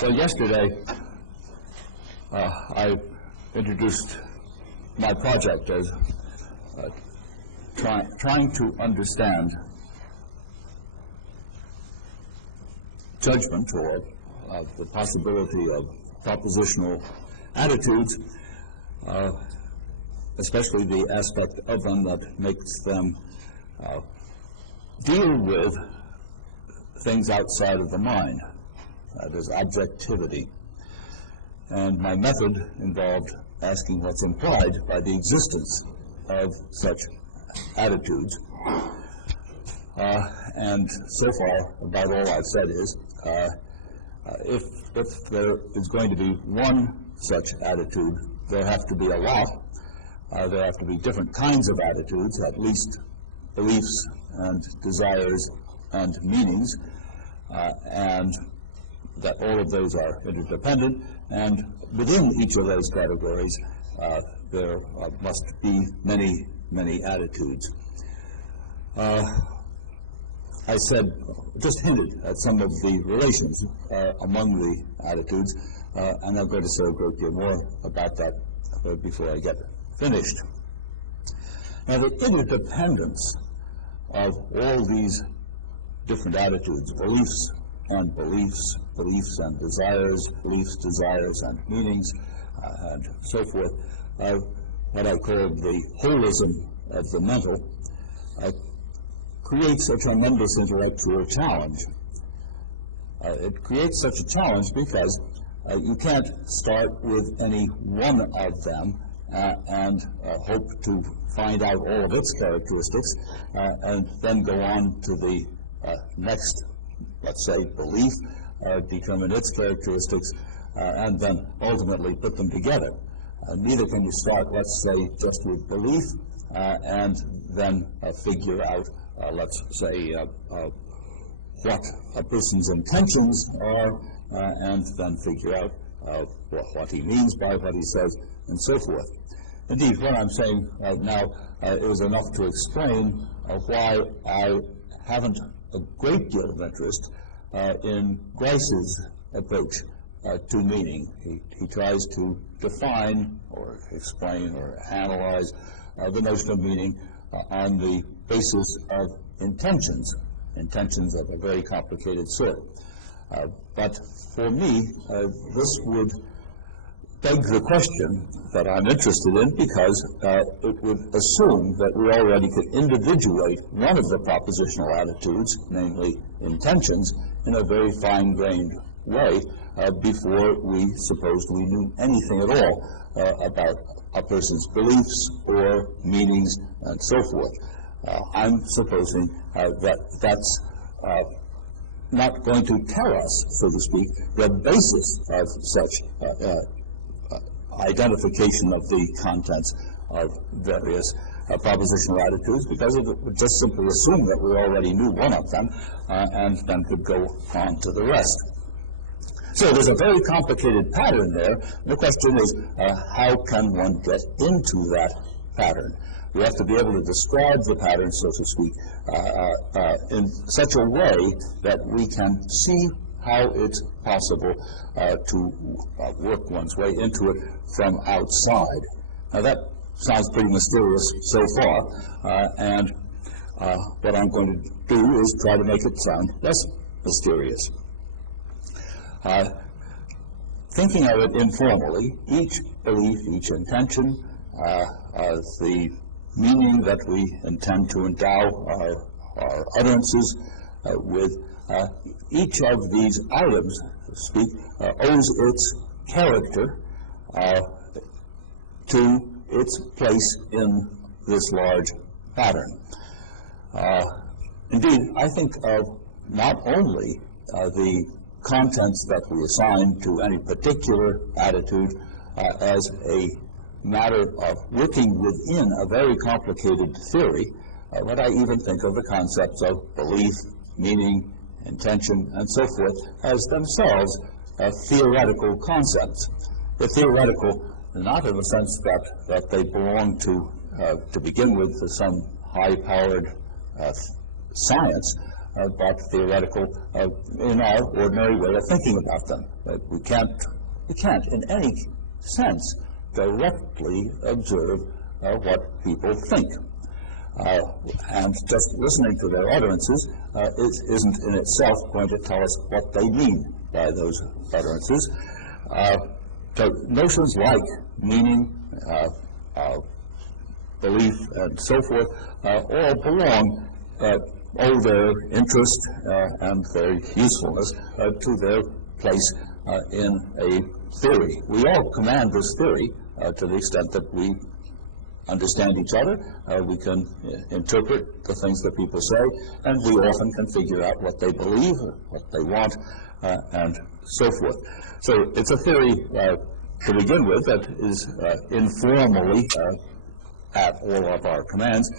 Well, yesterday I introduced my project as trying to understand judgment or the possibility of propositional attitudes, especially the aspect of them that makes them deal with things outside of the mind. There's objectivity. And my method involved asking what's implied by the existence of such attitudes. And so far, about all I've said is, if there is going to be one such attitude, there have to be a lot. There have to be different kinds of attitudes, at least beliefs and desires and meanings, and that all of those are interdependent, and within each of those categories there must be many, many attitudes. I said, just hinted at some of the relations among the attitudes, and I'm going to say a great deal more about that before I get finished. Now, the interdependence of all these different attitudes, beliefs and beliefs, beliefs and desires, beliefs, desires, and meanings, and so forth, what I call the holism of the mental, creates a tremendous intellectual challenge. It creates such a challenge because you can't start with any one of them and hope to find out all of its characteristics and then go on to the next, let's say, belief, determine its characteristics, and then ultimately put them together. Neither can you start, let's say, just with belief and then figure out, let's say, what a person's intentions are, and then figure out what he means by what he says, and so forth. Indeed, what I'm saying now is enough to explain why I haven't a great deal of interest in Grice's approach to meaning. He tries to define or explain or analyze the notion of meaning on the basis of intentions of a very complicated sort. But for me, this would beg the question that I'm interested in, because it would assume that we already could individuate one of the propositional attitudes, namely intentions, in a very fine-grained way before we supposed we knew anything at all about a person's beliefs or meanings and so forth. I'm supposing that that's not going to tell us, so to speak, the basis of such identification of the contents of various propositional attitudes, because it would just simply assume that we already knew one of them and then could go on to the rest. So there's a very complicated pattern there. The question is, how can one get into that pattern? We have to be able to describe the pattern, so to speak, in such a way that we can see how it's possible to work one's way into it from outside. Now that sounds pretty mysterious so far, and what I'm going to do is try to make it sound less mysterious. Thinking of it informally, each belief, each intention, the meaning that we intend to endow our utterances with, each of these items, so to speak, owes its character to its place in this large pattern. Indeed, I think of not only the contents that we assign to any particular attitude as a matter of working within a very complicated theory, but I even think of the concepts of belief, meaning, intention, and so forth as themselves theoretical concepts. They're theoretical not in the sense that they belong to begin with, to some high-powered science, but theoretical in our ordinary way of thinking about them. We can't in any sense directly observe what people think. And just listening to their utterances isn't in itself going to tell us what they mean by those utterances. So notions like meaning, belief, and so forth all belong, owe their interest and their usefulness to their place in a theory. We all command this theory to the extent that we understand each other, we can interpret the things that people say, and we often can figure out what they believe, what they want, and so forth. So it's a theory to begin with that is informally at all of our commands,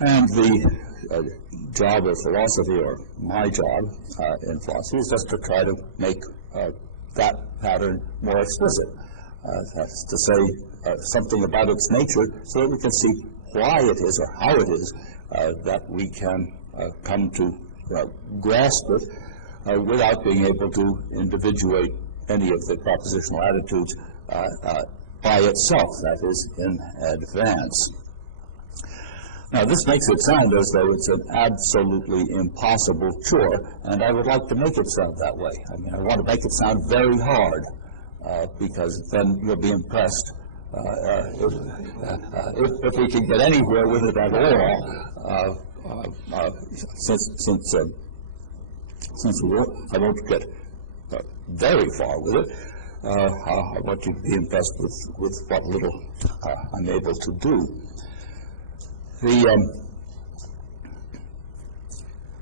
and the job of philosophy, or my job in philosophy, is just to try to make that pattern more explicit. That's to say something about its nature so that we can see why it is or how it is that we can come to grasp it without being able to individuate any of the propositional attitudes by itself, that is, in advance. Now, this makes it sound as though it's an absolutely impossible chore, and I would like to make it sound that way. I mean, I want to make it sound very hard, because then you'll be impressed if we can get anywhere with it at all. Since I won't get very far with it, I want you to be impressed with what little I'm able to do.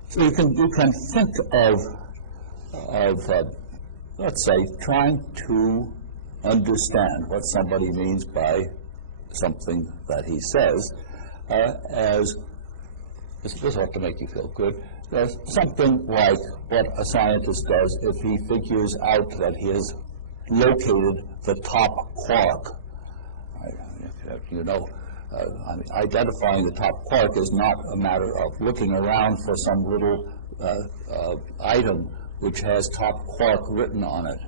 So you can think of let's say, trying to understand what somebody means by something that he says as, this ought to make you feel good, something like what a scientist does if he figures out that he has located the top quark. Identifying the top quark is not a matter of looking around for some little item which has top quark written on it.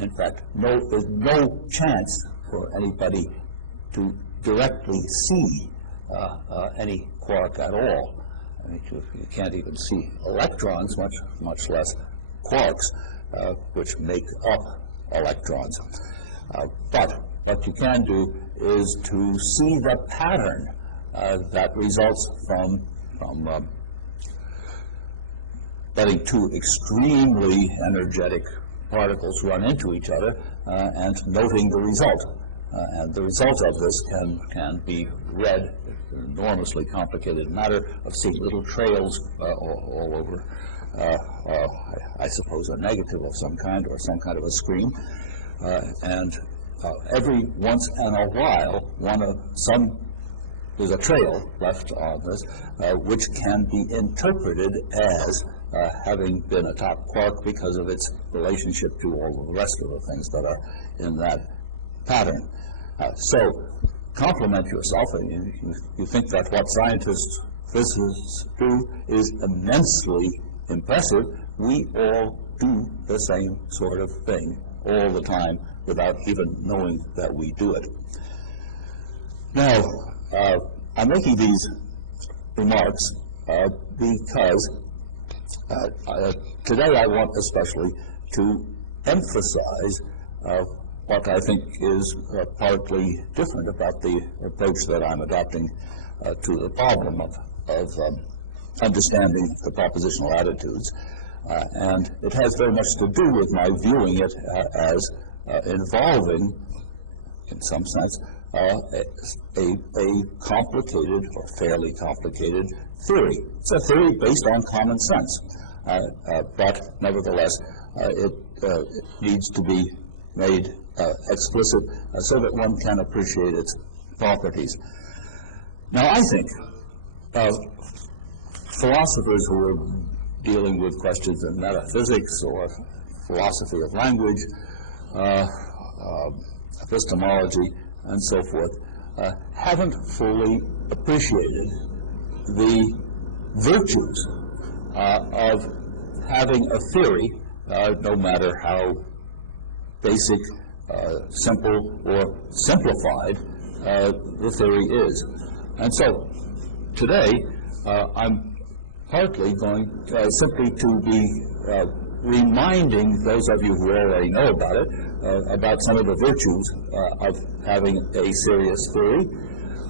In fact, there's no chance for anybody to directly see any quark at all. I mean, you can't even see electrons, much less quarks, which make up electrons. But what you can do is to see the pattern that results from letting two extremely energetic particles run into each other and noting the result. And the result of this can be read, an enormously complicated matter of seeing little trails all over, I suppose, a negative of some kind or some kind of a screen. And every once in a while, there's a trail left on this, which can be interpreted as having been a top quark because of its relationship to all the rest of the things that are in that pattern. So compliment yourself, and you think that what scientists, physicists do is immensely impressive. We all do the same sort of thing all the time without even knowing that we do it. Now, I'm making these remarks because today I want especially to emphasize what I think is partly different about the approach that I'm adopting to the problem of understanding the propositional attitudes. And it has very much to do with my viewing it as involving, in some sense, a complicated or fairly complicated theory. It's a theory based on common sense, but nevertheless, it needs to be made explicit so that one can appreciate its properties. Now, I think philosophers who are dealing with questions in metaphysics or philosophy of language, epistemology, and so forth, haven't fully appreciated the virtues of having a theory, no matter how basic, simple, or simplified the theory is. And so today, I'm partly going simply to be reminding those of you who already know about it, about some of the virtues of having a serious theory,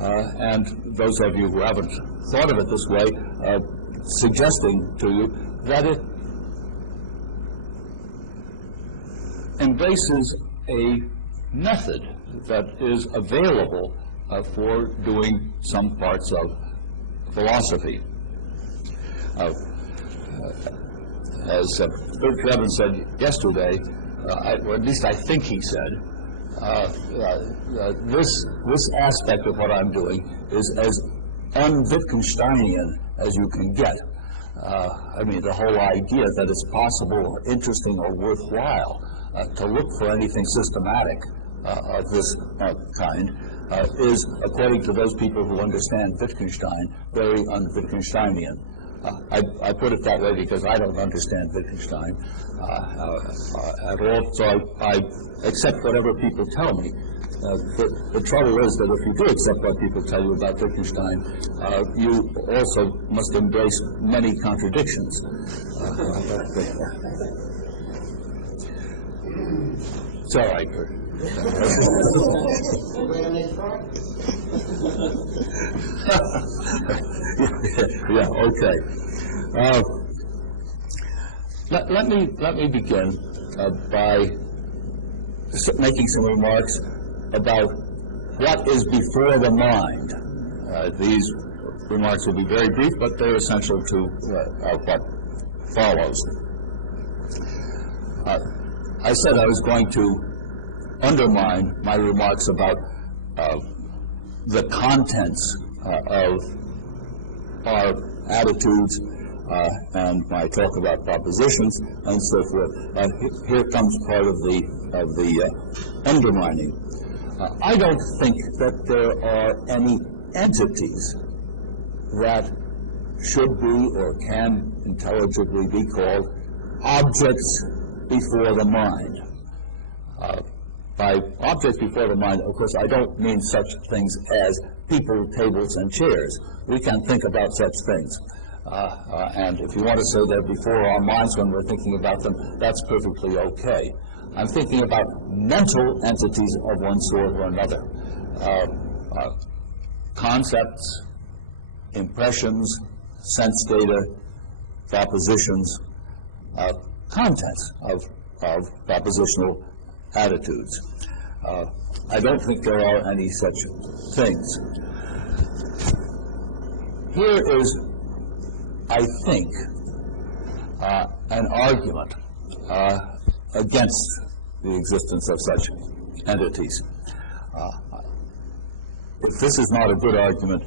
and those of you who haven't thought of it this way, suggesting to you that it embraces a method that is available for doing some parts of philosophy. As Davidson said yesterday, or at least I think he said, this aspect of what I'm doing is as un-Wittgensteinian as you can get. I mean, the whole idea that it's possible or interesting or worthwhile to look for anything systematic of this kind is, according to those people who understand Wittgenstein, very un-Wittgensteinian. I put it that way because I don't understand Wittgenstein at all, so I accept whatever people tell me. The trouble is that if you do accept what people tell you about Wittgenstein, you also must embrace many contradictions. It's all right, Kurt. Yeah, okay. Let me begin by making some remarks about what is before the mind. These remarks will be very brief, but they're essential to what follows. I said I was going to undermine my remarks about the contents of our attitudes and my talk about propositions and so forth. Here comes part of the undermining. I don't think that there are any entities that should be or can intelligibly be called objects before the mind. By objects before the mind, of course, I don't mean such things as people, tables, and chairs. We can think about such things. And if you want to say they're before our minds when we're thinking about them, that's perfectly okay. I'm thinking about mental entities of one sort or another. Concepts, impressions, sense data, propositions, contents of propositional attitudes. I don't think there are any such things. Here is, I think, an argument against the existence of such entities. If this is not a good argument,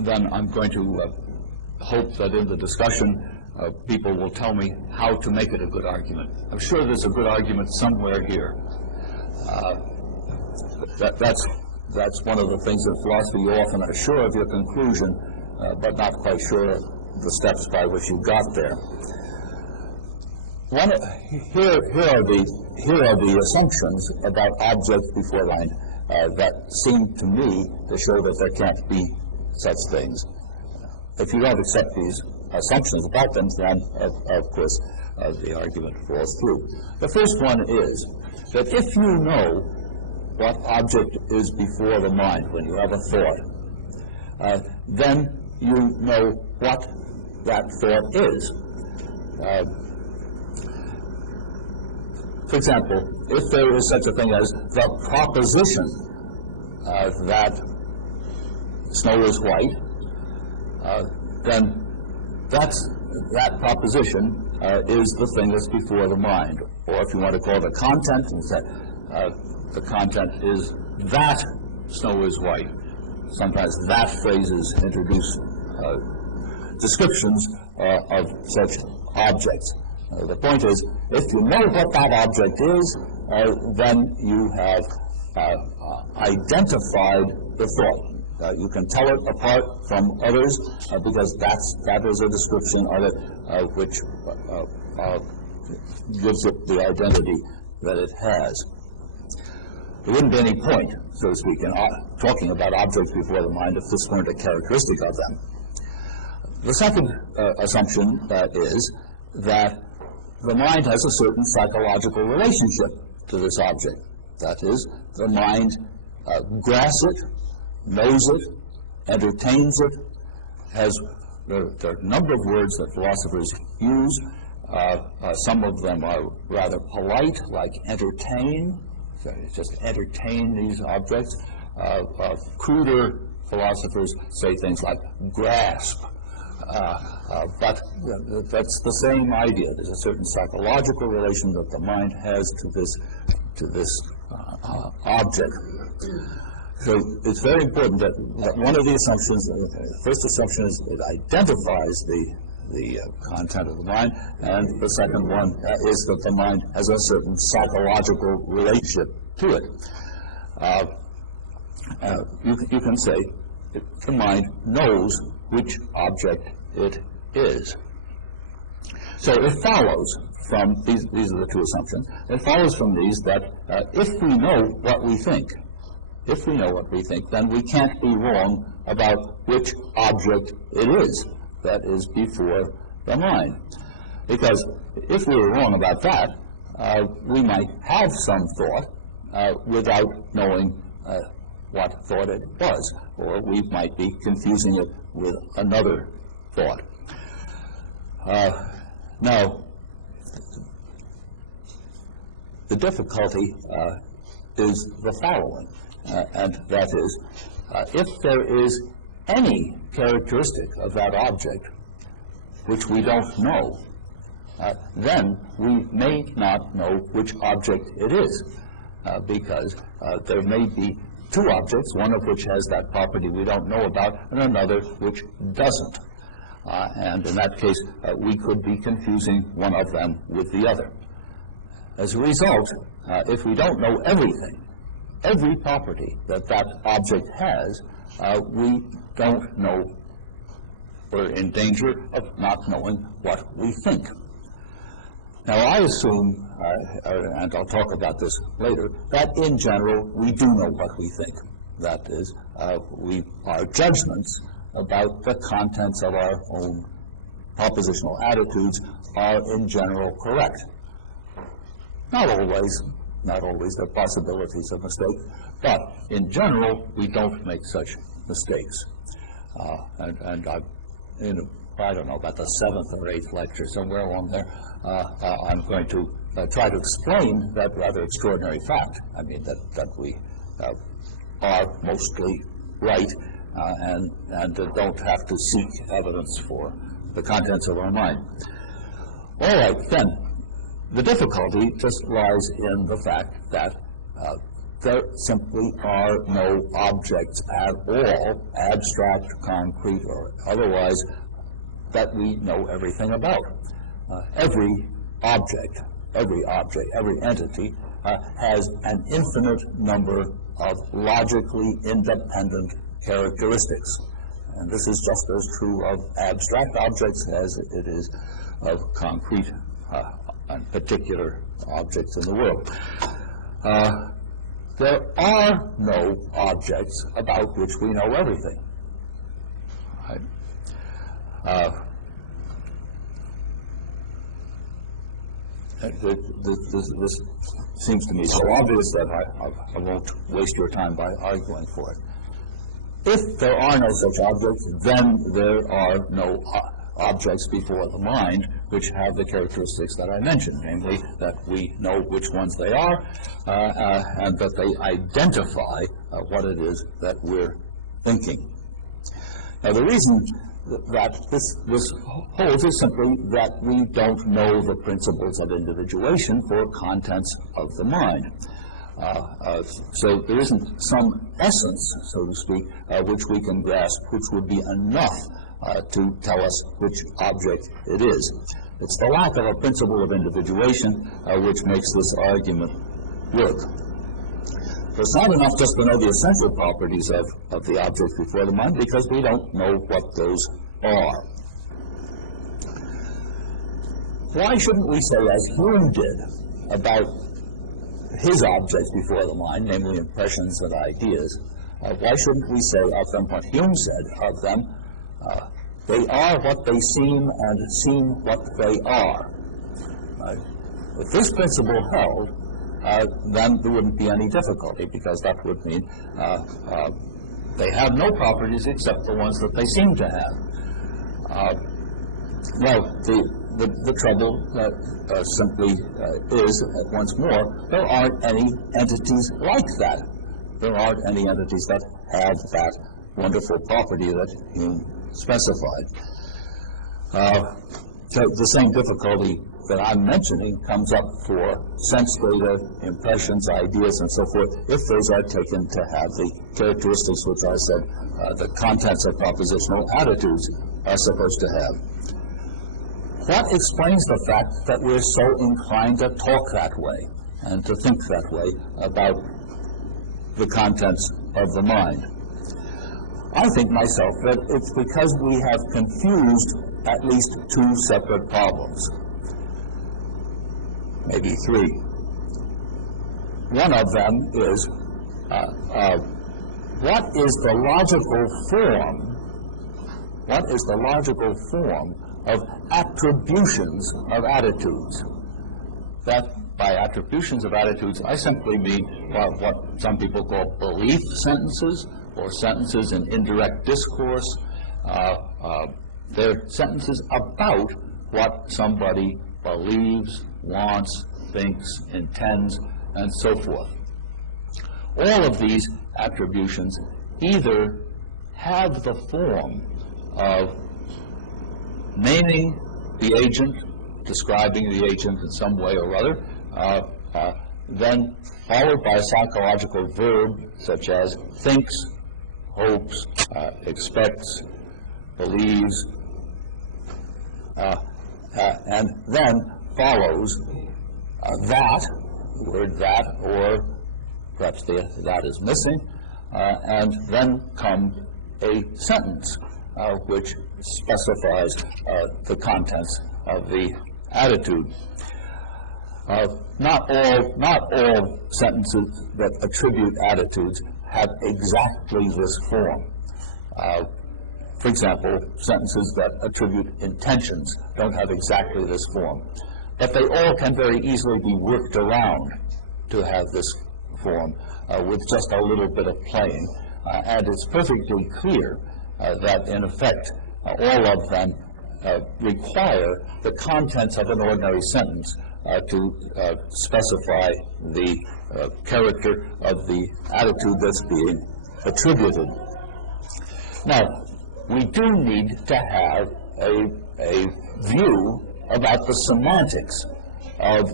then I'm going to hope that in the discussion people will tell me how to make it a good argument. I'm sure there's a good argument somewhere here. That's one of the things in philosophy. You often are sure of your conclusion, but not quite sure of the steps by which you got there. Here are the assumptions about objects before mind that seem to me to show that there can't be such things. If you don't accept these assumptions about them, then of course the argument falls through. The first one is that if you know what object is before the mind when you have a thought, then you know what that thought is. For example, if there is such a thing as the proposition that snow is white, then that proposition is the thing that's before the mind. Or if you want to call it the content, the content is that snow is white. Sometimes that phrases introduce descriptions of such objects. The point is, if you know what that object is, then you have identified the thought. You can tell it apart from others because that is a description of it which gives it the identity that it has. There wouldn't be any point, so to speak, in talking about objects before the mind if this weren't a characteristic of them. The second assumption is that the mind has a certain psychological relationship to this object. That is, the mind grasps it, knows it, entertains it, there are a number of words that philosophers use. Some of them are rather polite, like entertain. So just entertain these objects. Cruder philosophers say things like grasp. But that's the same idea. There's a certain psychological relation that the mind has to this object. So it's very important that one of the assumptions, the first assumption is it identifies the content of the mind, and the second one is that the mind has a certain psychological relationship to it. You can say the mind knows which object it is. So it follows from these are the two assumptions. It follows from these that if we know what we think, then we can't be wrong about which object it is that is before the mind. Because if we were wrong about that, we might have some thought without knowing what thought it was, or we might be confusing it with another thought. Now, the difficulty is the following, and that is, if there is any characteristic of that object which we don't know, then we may not know which object it is, because there may be two objects, one of which has that property we don't know about, and another which doesn't. And in that case, we could be confusing one of them with the other. As a result, if we don't know everything, every property that that object has, we don't know, we're in danger of not knowing what we think. Now, I assume, and I'll talk about this later, that in general we do know what we think. That is, our judgments about the contents of our own propositional attitudes are in general correct. Not always. There are possibilities of mistake, but in general we don't make such mistakes. And I don't know, about the 7th or 8th lecture, somewhere along there, I'm going to try to explain that rather extraordinary fact. I mean, that we are mostly right and don't have to seek evidence for the contents of our mind. All right, then, the difficulty just lies in the fact that there simply are no objects at all, abstract, concrete, or otherwise, that we know everything about. Every object, every entity has an infinite number of logically independent characteristics. And this is just as true of abstract objects as it is of concrete and particular objects in the world. There are no objects about which we know everything. Right? This seems to me so obvious that I won't waste your time by arguing for it. If there are no such objects, then there are no objects before the mind which have the characteristics that I mentioned, namely that we know which ones they are and that they identify what it is that we're thinking. Now, the reason that this holds is simply that we don't know the principles of individuation for contents of the mind. So there isn't some essence, so to speak, which we can grasp, which would be enough to tell us which object it is. It's the lack of a principle of individuation which makes this argument work. It's not enough just to know the essential properties of the objects before the mind, because we don't know what those are. Why shouldn't we say, as Hume did about his objects before the mind, namely impressions and ideas, why shouldn't we say of them what Hume said of them? They are what they seem, and seem what they are. If this principle held, then there wouldn't be any difficulty, because that would mean they have no properties except the ones that they seem to have. Well, the trouble simply is, once more, there aren't any entities like that. There aren't any entities that have that wonderful property that Hume specified. So the same difficulty that I'm mentioning comes up for sense data, impressions, ideas, and so forth, if those are taken to have the characteristics which I said the contents of propositional attitudes are supposed to have. What explains the fact that we're so inclined to talk that way and to think that way about the contents of the mind? I think myself that it's because we have confused at least two separate problems. Maybe three. One of them is what is the logical form of attributions of attitudes? That by attributions of attitudes, I simply mean what some people call belief sentences, or sentences in indirect discourse. They're sentences about what somebody believes, wants, thinks, intends, and so forth. All of these attributions either have the form of naming the agent, describing the agent in some way or other, then followed by a psychological verb such as thinks, hopes, expects, believes, and then follows that, the word that, or perhaps that is missing, and then comes a sentence which specifies the contents of the attitude. Not all sentences that attribute attitudes have exactly this form. For example, sentences that attribute intentions don't have exactly this form. But they all can very easily be worked around to have this form with just a little bit of playing. And it's perfectly clear that, in effect, all of them require the contents of an ordinary sentence to specify the character of the attitude that's being attributed. Now, we do need to have a view about the semantics of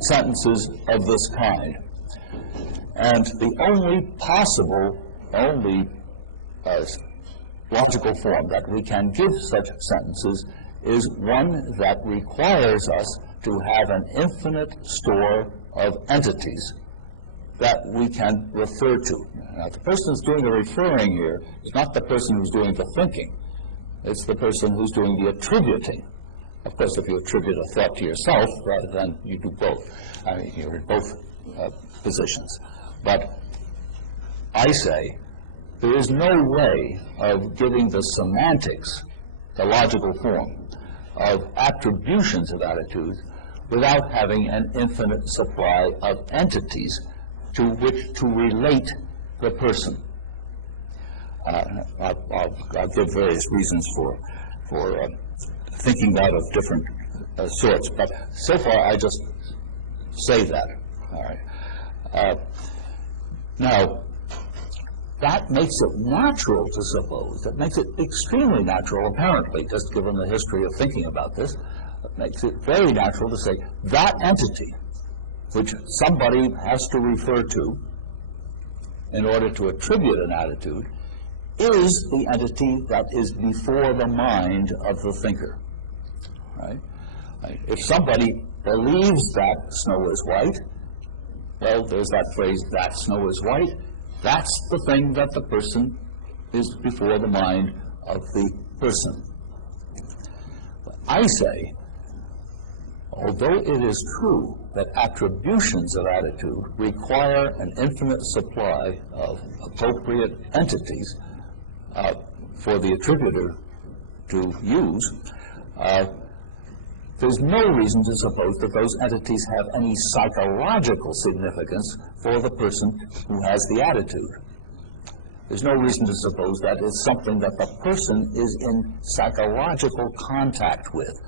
sentences of this kind. And the only possible, logical form that we can give such sentences is one that requires us to have an infinite store of entities that we can refer to. Now, the person who's doing the referring here is not the person who's doing the thinking. It's the person who's doing the attributing. Of course, if you attribute a thought to yourself, rather than you do both. I mean, you're in both positions. But I say there is no way of giving the semantics, the logical form, of attributions of attitudes without having an infinite supply of entities to which to relate the person. I'll give various reasons for thinking that of different sorts, but so far I just say that. All right. Now, that makes it natural to suppose, it makes it extremely natural, apparently, just given the history of thinking about this, it makes it very natural to say that entity, which somebody has to refer to in order to attribute an attitude, is the entity that is before the mind of the thinker. Right? If somebody believes that snow is white, Well, there's that phrase, that snow is white. That's the thing that the person is before the mind of the person. I say, although it is true that attributions of attitude require an infinite supply of appropriate entities for the attributor to use, there's no reason to suppose that those entities have any psychological significance for the person who has the attitude. There's no reason to suppose that it's something that the person is in psychological contact with,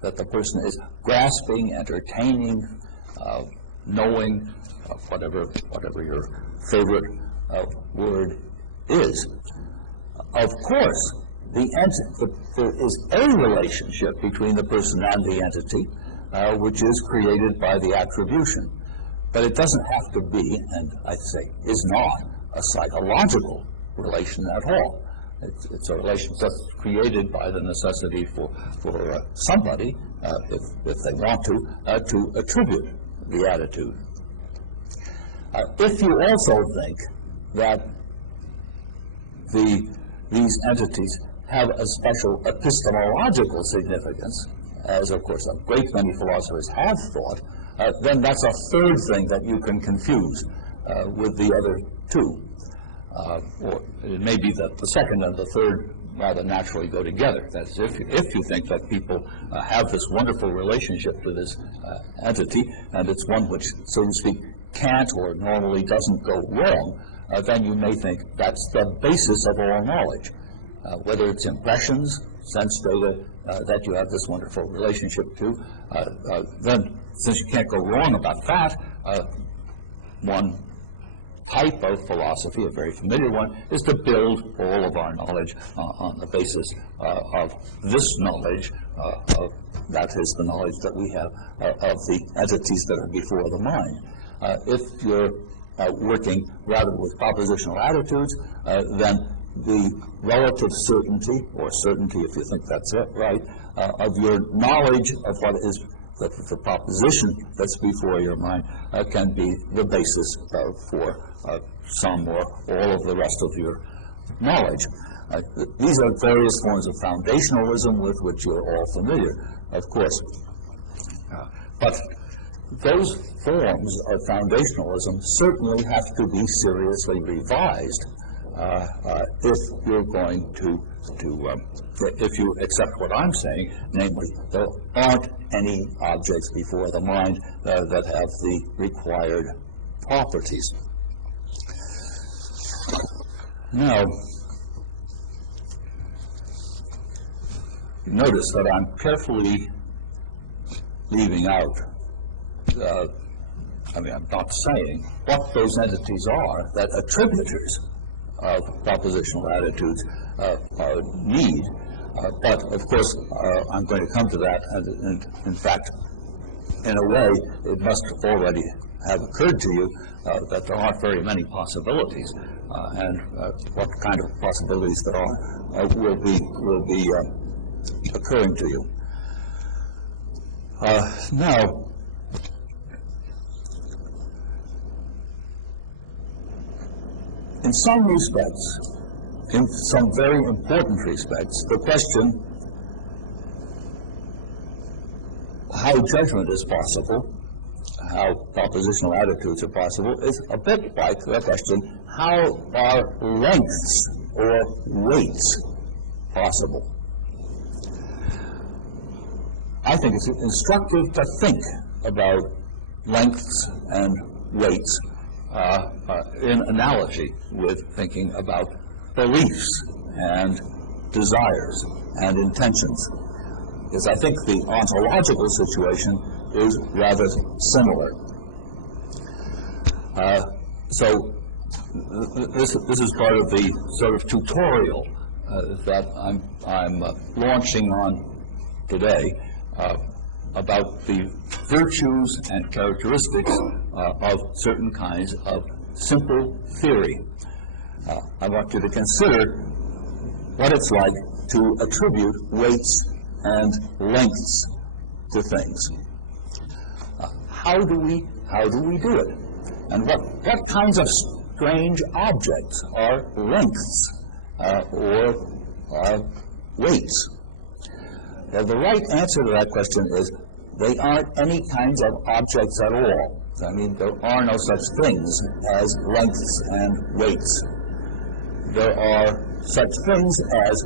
that the person is grasping, entertaining, knowing, whatever your favorite word is. Of course, there is a relationship between the person and the entity, which is created by the attribution. But it doesn't have to be, and I'd say is not, a psychological relation at all. It's a relation that's created by the necessity for somebody, if they want to attribute the attitude. If you also think that these entities have a special epistemological significance, as of course a great many philosophers have thought, then that's a third thing that you can confuse with the other two. Or it may be that the second and the third rather naturally go together. That's if you think that people have this wonderful relationship to this entity, and it's one which, so to speak, can't or normally doesn't go wrong, then you may think that's the basis of all knowledge. Whether it's impressions, sense data that you have this wonderful relationship to, then since you can't go wrong about that, one type of philosophy, a very familiar one, is to build all of our knowledge on the basis of this knowledge, that is the knowledge that we have of the entities that are before the mind. If you're working rather with propositional attitudes, then the relative certainty, or certainty if you think that's it, right, of your knowledge of what is the proposition that's before your mind can be the basis for some or all of the rest of your knowledge. These are various forms of foundationalism with which you're all familiar, of course. But those forms of foundationalism certainly have to be seriously revised if you're going to if you accept what I'm saying, namely, there aren't any objects before the mind that have the required properties. Now, you notice that I'm carefully leaving out, I'm not saying what those entities are that attributors of propositional attitudes need, but of course I'm going to come to that, and in fact, in a way, it must already have occurred to you that there aren't very many possibilities, and what kind of possibilities there are will be occurring to you. Now, in some respects, in some very important respects, the question how judgment is possible, how propositional attitudes are possible, is a bit like the question, how are lengths or weights possible? I think it's instructive to think about lengths and weights in analogy with thinking about beliefs and desires and intentions, because I think the ontological situation is rather similar. So this is part of the sort of tutorial that I'm launching on today about the virtues and characteristics of certain kinds of simple theory. I want you to consider what it's like to attribute weights and lengths to things. How do we do it? And what kinds of strange objects are lengths or weights? Well, the right answer to that question is they aren't any kinds of objects at all. I mean, there are no such things as lengths and weights. There are such things as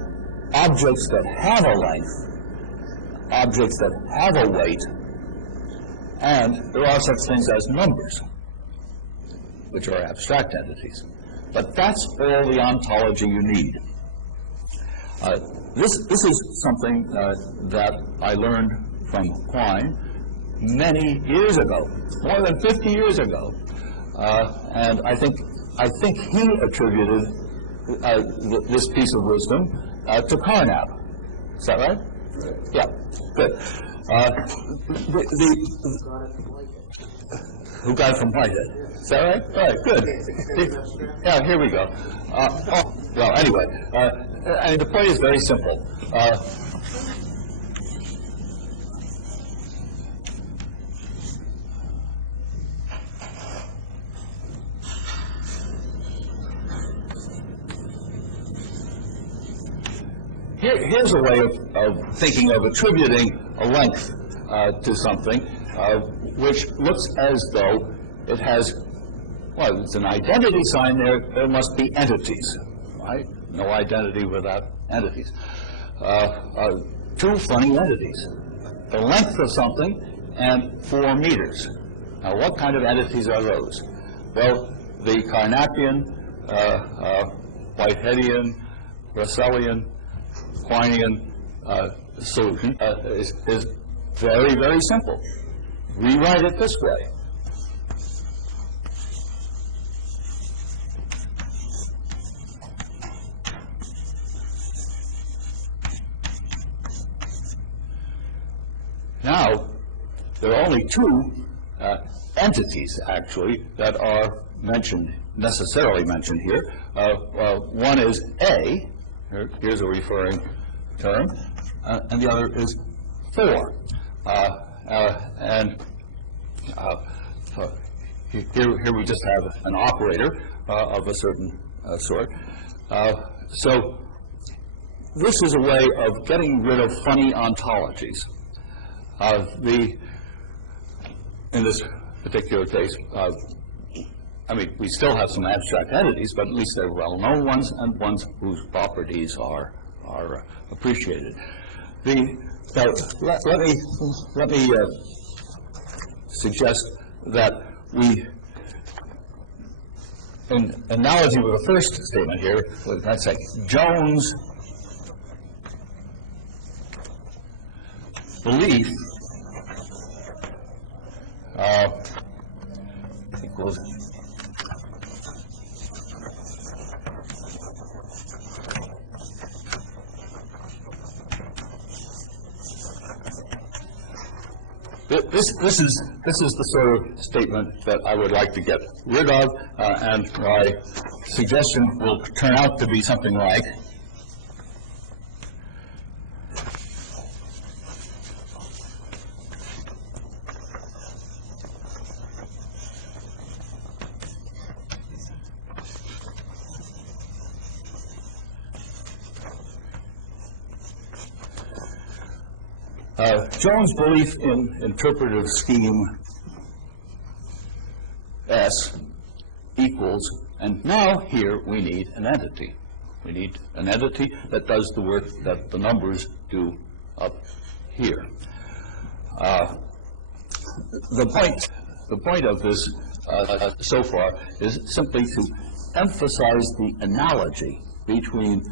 objects that have a length, objects that have a weight, and there are such things as numbers, which are abstract entities. But that's all the ontology you need. This is something that I learned from Quine many years ago, more than 50 years ago, and I think he attributed this piece of wisdom to Carnap. Is that right? Yeah, good. Who got it from Whitehead? Is that right? All right, good. Yeah, here we go. Well, anyway, I mean, the point is very simple. Here's a way of thinking of attributing a length to something, which looks as though it has, well, it's an identity sign there must be entities, right? No identity without entities. Two funny entities, the length of something and 4 meters. Now, what kind of entities are those? Well, the Carnapian, Whiteheadian, Russellian, Quinean solution is very, very simple. Rewrite it this way. Now, there are only 2 entities, actually, that are necessarily mentioned here. One is A. Here's a referring term, and the other is 4. Here we just have an operator of a certain sort. So this is a way of getting rid of funny ontologies. In this particular case, I mean, we still have some abstract entities, but at least they're well-known ones and ones whose properties are appreciated. Let me suggest that we, in analogy with the first statement here, let's say Jones' belief equals This is the sort of statement that I would like to get rid of, and my suggestion will turn out to be something like, Jones' belief in interpretive scheme S equals, and now here we need an entity. We need an entity that does the work that the numbers do up here. The point of this so far is simply to emphasize the analogy between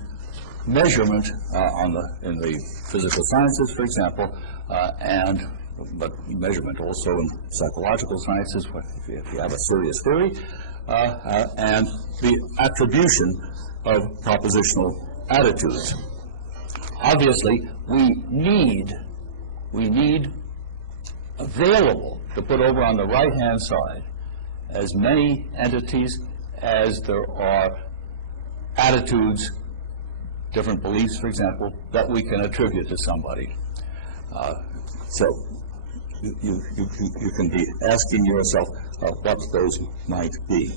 measurement in the physical sciences, for example, but measurement also in psychological sciences, if you have a serious theory, and the attribution of propositional attitudes. Obviously, we need available to put over on the right-hand side as many entities as there are attitudes, different beliefs, for example, that we can attribute to somebody. So you can be asking yourself what those might be.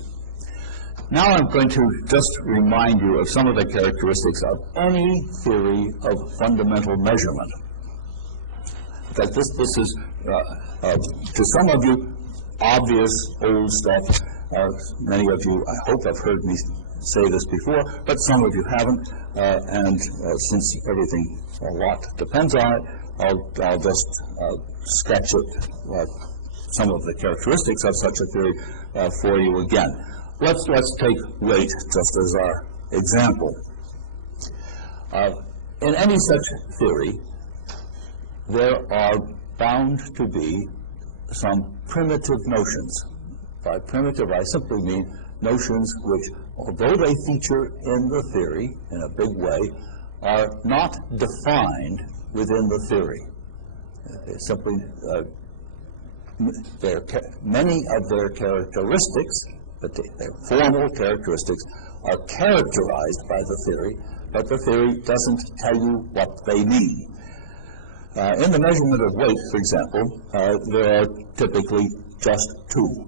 Now I'm going to just remind you of some of the characteristics of any theory of fundamental measurement. Because this is, to some of you, obvious old stuff. Many of you, I hope, have heard me say this before, but some of you haven't. And since everything, a lot depends on it, I'll just sketch it, some of the characteristics of such a theory for you again. Let's take weight just as our example. In any such theory, there are bound to be some primitive notions. By primitive, I simply mean notions which, although they feature in the theory in a big way, are not defined within the theory. They simply, many of their characteristics, but their formal characteristics, are characterized by the theory, but the theory doesn't tell you what they mean. In the measurement of weight, for example, there are typically just two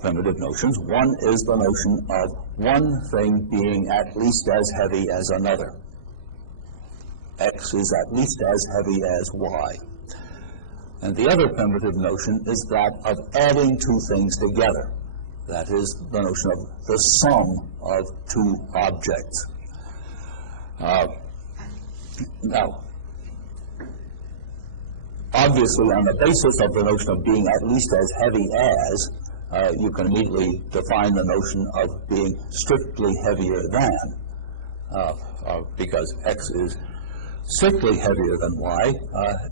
primitive notions. One is the notion of one thing being at least as heavy as another. X is at least as heavy as Y. And the other primitive notion is that of adding two things together. That is the notion of the sum of two objects. Now, obviously, on the basis of the notion of being at least as heavy as, you can immediately define the notion of being strictly heavier than, because X is strictly heavier than Y,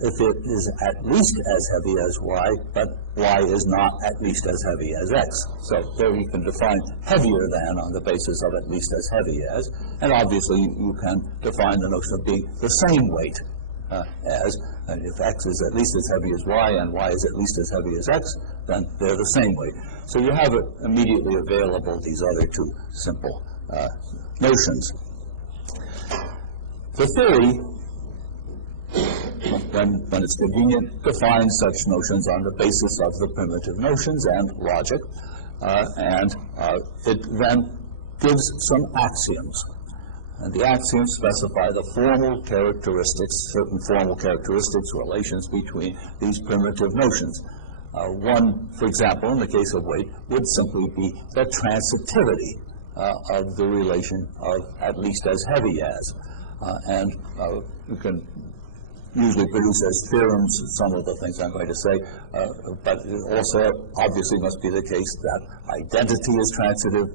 if it is at least as heavy as Y, but Y is not at least as heavy as X. So there you can define heavier than on the basis of at least as heavy as, and obviously you can define the notion of being the same weight as, and if X is at least as heavy as Y and Y is at least as heavy as X, then they're the same weight. So you have it immediately available, these other two simple notions. The theory, when it's convenient, defines such notions on the basis of the primitive notions and logic, and it then gives some axioms. And the axioms specify the formal characteristics, certain formal characteristics, relations between these primitive notions. One, for example, in the case of weight, would simply be the transitivity of the relation of at least as heavy as. And you can usually produce as theorems some of the things I'm going to say, but it also obviously must be the case that identity is transitive,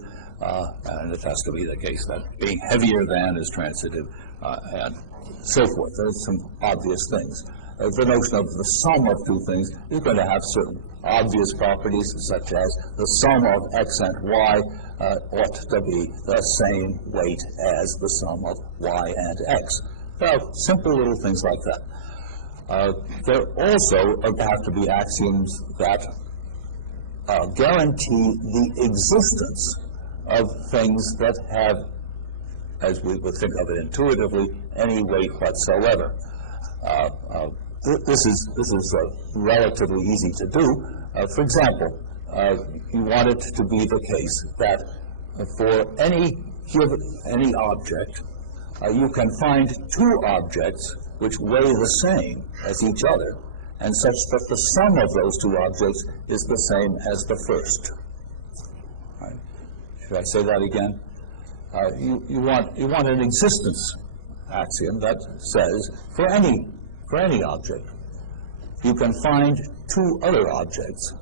and it has to be the case that being heavier than is transitive, and so forth. There's some obvious things. The notion of the sum of two things is going to have certain obvious properties, such as the sum of X and Y ought to be the same weight as the sum of Y and X. Well, simple little things like that. There also have to be axioms that guarantee the existence of things that have, as we would think of it intuitively, any weight whatsoever. This is relatively easy to do. For example, you want it to be the case that for any object, you can find two objects which weigh the same as each other, and such that the sum of those two objects is the same as the first. Right. Should I say that again? You want an existence axiom that says for any object, you can find two other objects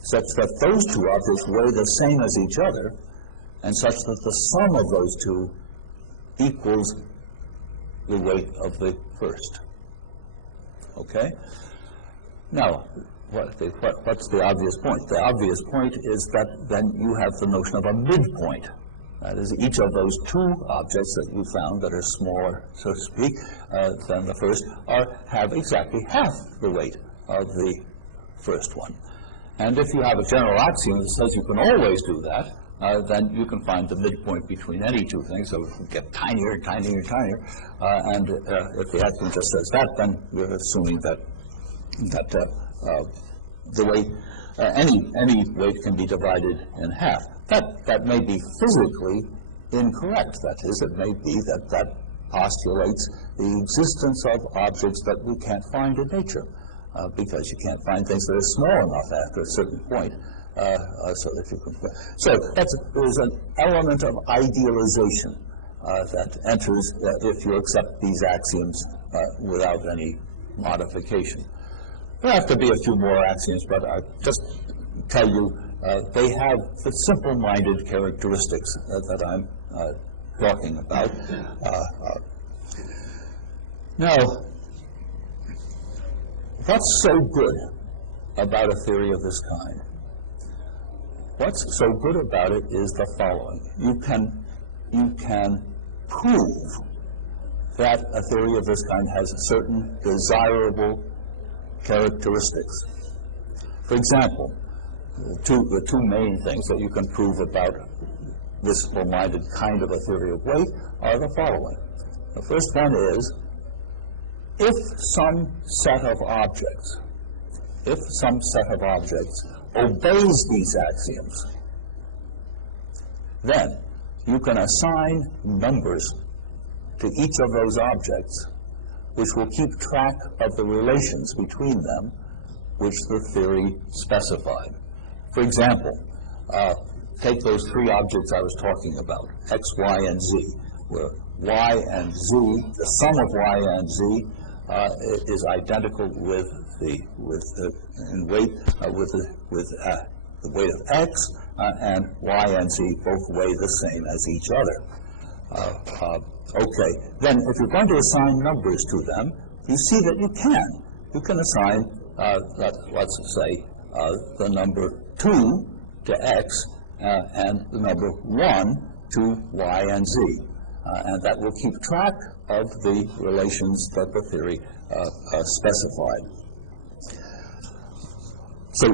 such that those two objects weigh the same as each other, and such that the sum of those two equals the weight of the first. Okay? Now, what's the obvious point? The obvious point is that then you have the notion of a midpoint. That is, each of those two objects that you found that are smaller, so to speak, than the first, have exactly half the weight of the first one. And if you have a general axiom that says you can always do that, then you can find the midpoint between any two things, so it will get tinier, tinier, tinier. And if the axiom just says that, then you're assuming that that the weight, any weight can be divided in half. That may be physically incorrect. That is, it may be that postulates the existence of objects that we can't find in nature, because you can't find things that are small enough after a certain point, so that you can. So there's an element of idealization that enters if you accept these axioms without any modification. There have to be a few more axioms, but I'll just tell you they have the simple-minded characteristics that I'm talking about. Now, what's so good about a theory of this kind? What's so good about it is the following. You can prove that a theory of this kind has certain desirable characteristics. For example, the two main things that you can prove about this simple-minded kind of a theory of weight are the following. The first one is, if some set of objects obeys these axioms, then you can assign numbers to each of those objects which will keep track of the relations between them which the theory specified. For example, take those three objects I was talking about, x, y, and z, where y and z, the sum of y and z is identical with the weight with the weight of x, and y and z both weigh the same as each other. Okay, then if you're going to assign numbers to them, you see that you can. You can assign, let's say, the number 2 to x and the number 1 to y and z. And that will keep track of the relations that the theory specified. So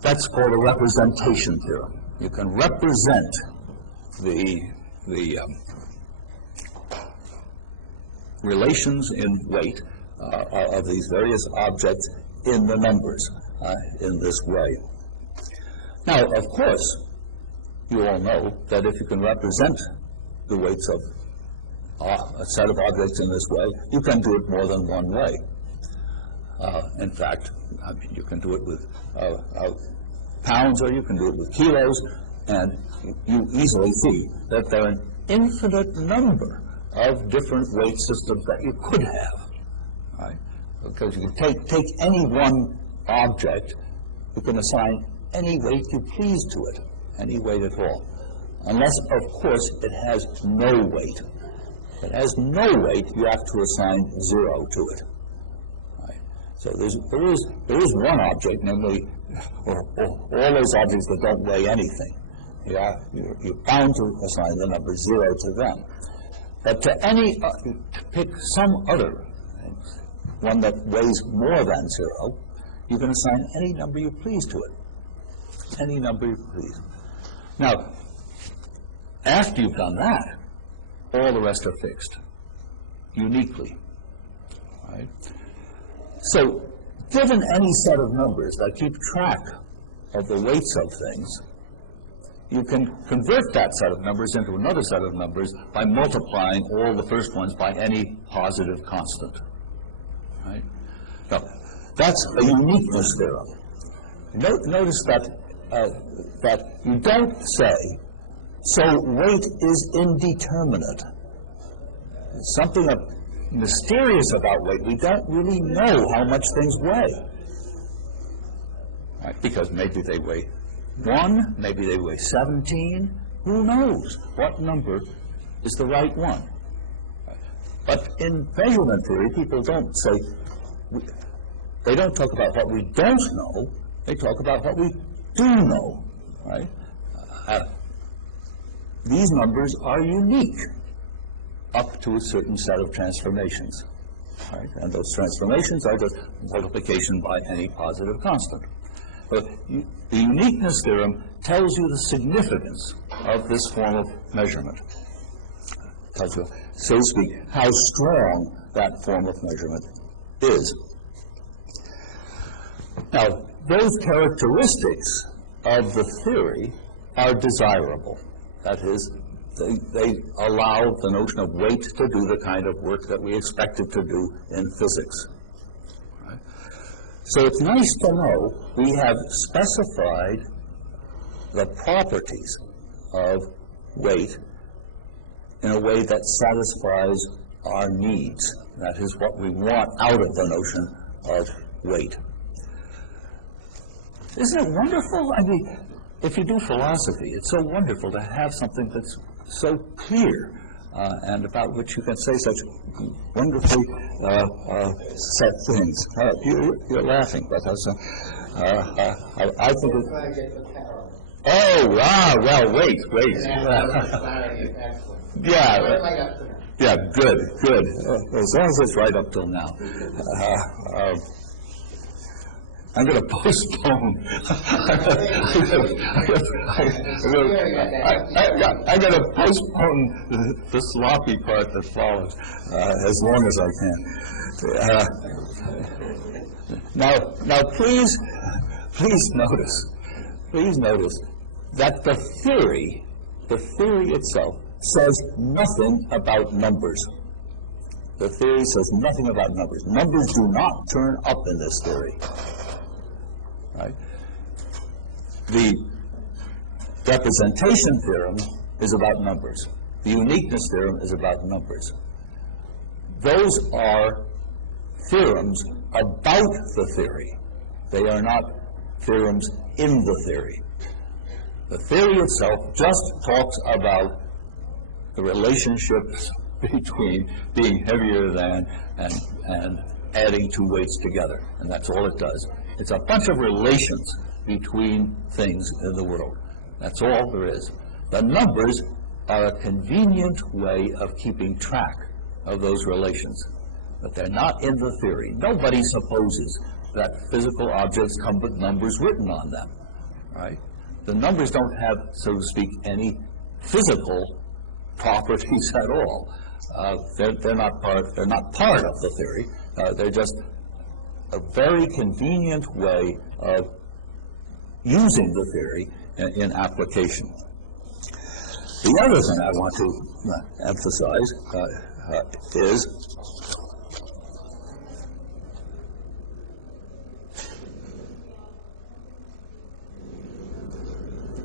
that's called a representation theorem. You can represent the relations in weight of these various objects in the numbers in this way. Now, of course, you all know that if you can represent the weights of a set of objects in this way, you can do it more than one way. In fact, I mean, you can do it with pounds, or you can do it with kilos, and you easily see that there are an infinite number of different weight systems that you could have, right? Because you can take any one object, you can assign any weight you please to it, any weight at all, unless, of course, it has no weight. If it has no weight, you have to assign 0 to it. Right? So there is one object, namely, or all those objects that don't weigh anything. You're bound to assign the number 0 to them. But to pick some other, one that weighs more than 0, you can assign any number you please to it. Any number you please. Now, after you've done that, all the rest are fixed, uniquely. Right? So, given any set of numbers that keep track of the weights of things, you can convert that set of numbers into another set of numbers by multiplying all the first ones by any positive constant. Right? Now, that's a uniqueness theorem. Notice that you don't say, so weight is indeterminate. There's something mysterious about weight. We don't really know how much things weigh. Right? Because maybe they weigh 1, maybe they weigh 17. Who knows what number is the right one? But in measurement theory, people don't say, they don't talk about what we don't know, they talk about what we do know, right? These numbers are unique up to a certain set of transformations, right? And those transformations are just multiplication by any positive constant. But the uniqueness theorem tells you the significance of this form of measurement. It tells you, so to speak, how strong that form of measurement is. Now, those characteristics of the theory are desirable. That is, they allow the notion of weight to do the kind of work that we expect it to do in physics. Right? So it's nice to know we have specified the properties of weight in a way that satisfies our needs. That is what we want out of the notion of weight. Isn't it wonderful? I mean, if you do philosophy, it's so wonderful to have something that's so clear and about which you can say such wonderfully set things. You're laughing, but I think it... Oh, wow, well, wait. Yeah, good. As long as it's right up till now. I'm going to postpone. I'm going to postpone the sloppy part that follows as long as I can. Now, please notice that the theory itself says nothing about numbers. The theory says nothing about numbers. Numbers do not turn up in this theory. Right? The representation theorem is about numbers. The uniqueness theorem is about numbers. Those are theorems about the theory. They are not theorems in the theory. The theory itself just talks about the relationships between being heavier than and adding two weights together, and that's all it does. It's a bunch of relations between things in the world. That's all there is. The numbers are a convenient way of keeping track of those relations, but they're not in the theory. Nobody supposes that physical objects come with numbers written on them, right? The numbers don't have, so to speak, any physical properties at all. They're not part of the theory. They're just a very convenient way of using the theory in application. The other thing I want to emphasize is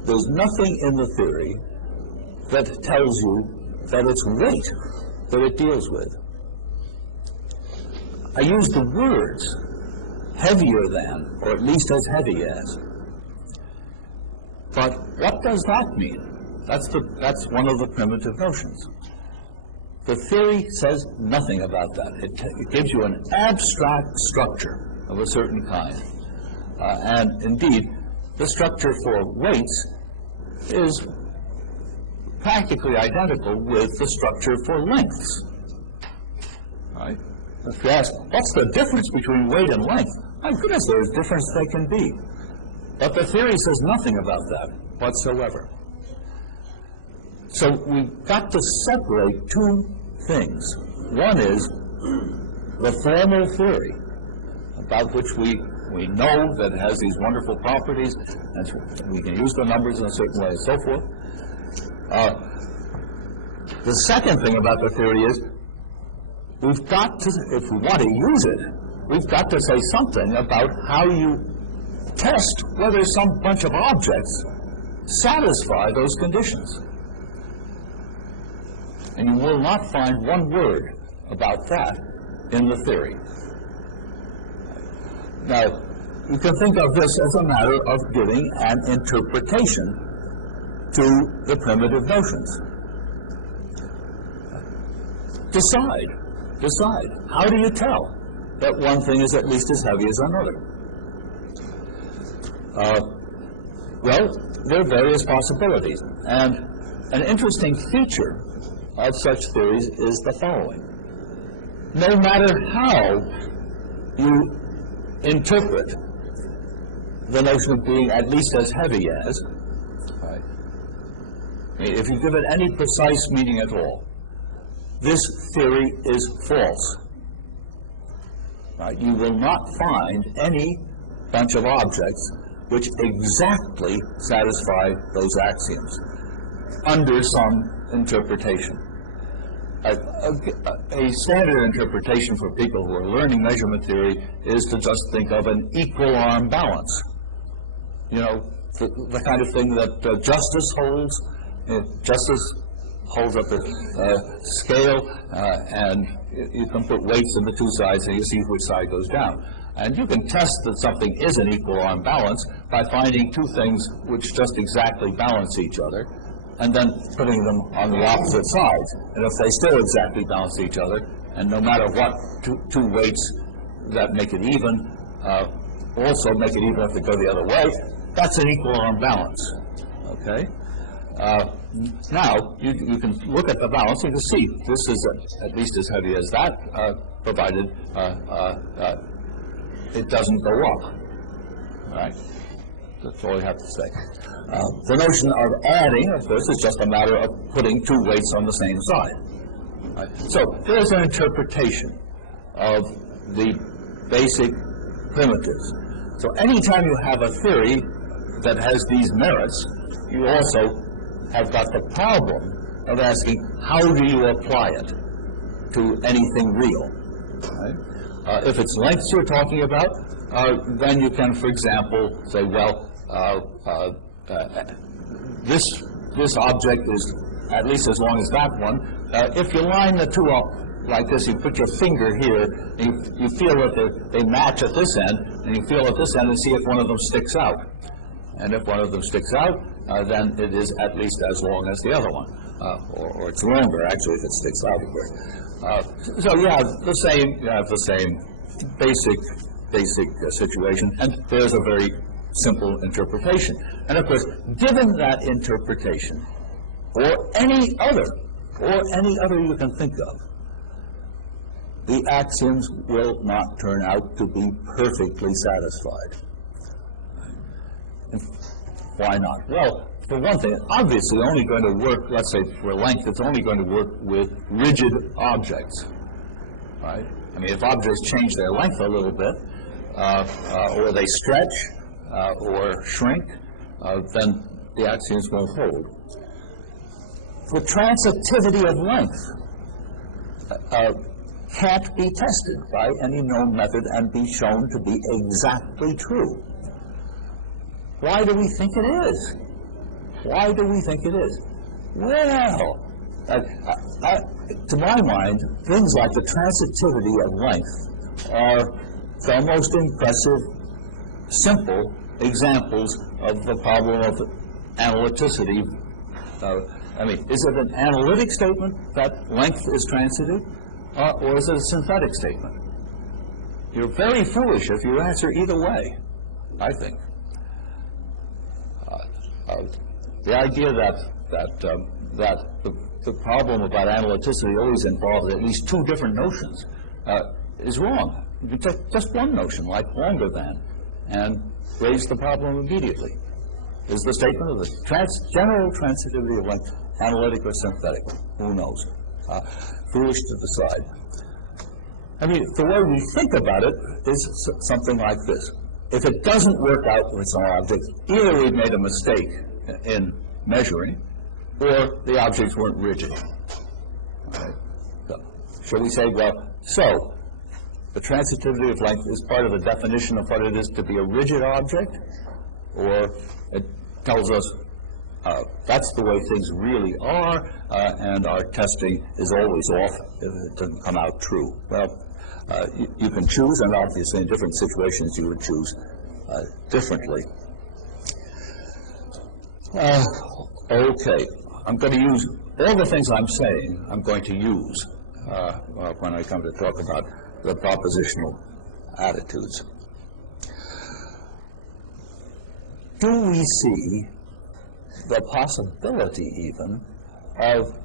there's nothing in the theory that tells you that it's weight that it deals with. I use the words heavier than, or at least as heavy as. But what does that mean? That's one of the primitive notions. The theory says nothing about that. It gives you an abstract structure of a certain kind. And indeed, the structure for weights is practically identical with the structure for lengths. Right? If you ask, what's the difference between weight and length? My goodness, there's difference they can be. But the theory says nothing about that whatsoever. So we've got to separate two things. One is the formal theory, about which we know that it has these wonderful properties, and we can use the numbers in a certain way and so forth. The second thing about the theory is we've got to, if we want to use it, we've got to say something about how you test whether some bunch of objects satisfy those conditions. And you will not find one word about that in the theory. Now, you can think of this as a matter of giving an interpretation to the primitive notions. Decide. How do you tell that one thing is at least as heavy as another? Well, there are various possibilities. And an interesting feature of such theories is the following. No matter how you interpret the notion of being at least as heavy as, right? I mean, if you give it any precise meaning at all, this theory is false. Right? You will not find any bunch of objects which exactly satisfy those axioms under some interpretation. A standard interpretation for people who are learning measurement theory is to just think of an equal arm balance. You know, the kind of thing that justice holds. Justice holds up a scale, and you can put weights in the two sides, and you see which side goes down. And you can test that something is an equal arm balance by finding two things which just exactly balance each other, and then putting them on the opposite sides. And if they still exactly balance each other, and no matter what two weights that make it even, also make it even if they go the other way, that's an equal arm balance, okay? Now, you can look at the balance and you can see this is at least as heavy as that, provided it doesn't go up, all right? That's all you have to say. The notion of adding, of course, is just a matter of putting two weights on the same side. Right? So there's an interpretation of the basic primitives. So anytime you have a theory that has these merits, you also have got the problem of asking, how do you apply it to anything real? Right? If it's lengths you're talking about, then you can, for example, say, well, this object is at least as long as that one. If you line the two up like this, you put your finger here, and you feel that they match at this end, and you feel at this end and see if one of them sticks out. And if one of them sticks out, then it is at least as long as the other one, or it's longer actually if it sticks out, of course. So you have the same basic situation, and there's a very simple interpretation. And of course, given that interpretation, or any other you can think of, the axioms will not turn out to be perfectly satisfied. And why not? Well, for one thing, obviously only going to work, let's say for length, it's only going to work with rigid objects, right? I mean, if objects change their length a little bit, or they stretch, or shrink, then the axioms won't hold. The transitivity of length can't be tested by any known method and be shown to be exactly true. Why do we think it is? Why do we think it is? Well, to my mind, things like the transitivity of length are the most impressive, simple examples of the problem of analyticity. I mean, is it an analytic statement that length is transitive, or is it a synthetic statement? You're very foolish if you answer either way, I think. The idea that the problem about analyticity always involves at least two different notions is wrong. You take just one notion, like longer than, and raise the problem immediately. Is the statement of the general transitivity of length analytic or synthetic? Who knows? Foolish to decide. I mean, the way we think about it is something like this. If it doesn't work out with some objects, either we've made a mistake in measuring, or the objects weren't rigid. Right? So, shall we say, well, so the transitivity of length is part of the definition of what it is to be a rigid object, or it tells us that's the way things really are, and our testing is always off if it doesn't come out true. Well, you can choose, and obviously in different situations you would choose differently. Okay, I'm going to use all the things I'm saying, I'm going to use when I come to talk about the propositional attitudes. Do we see the possibility even of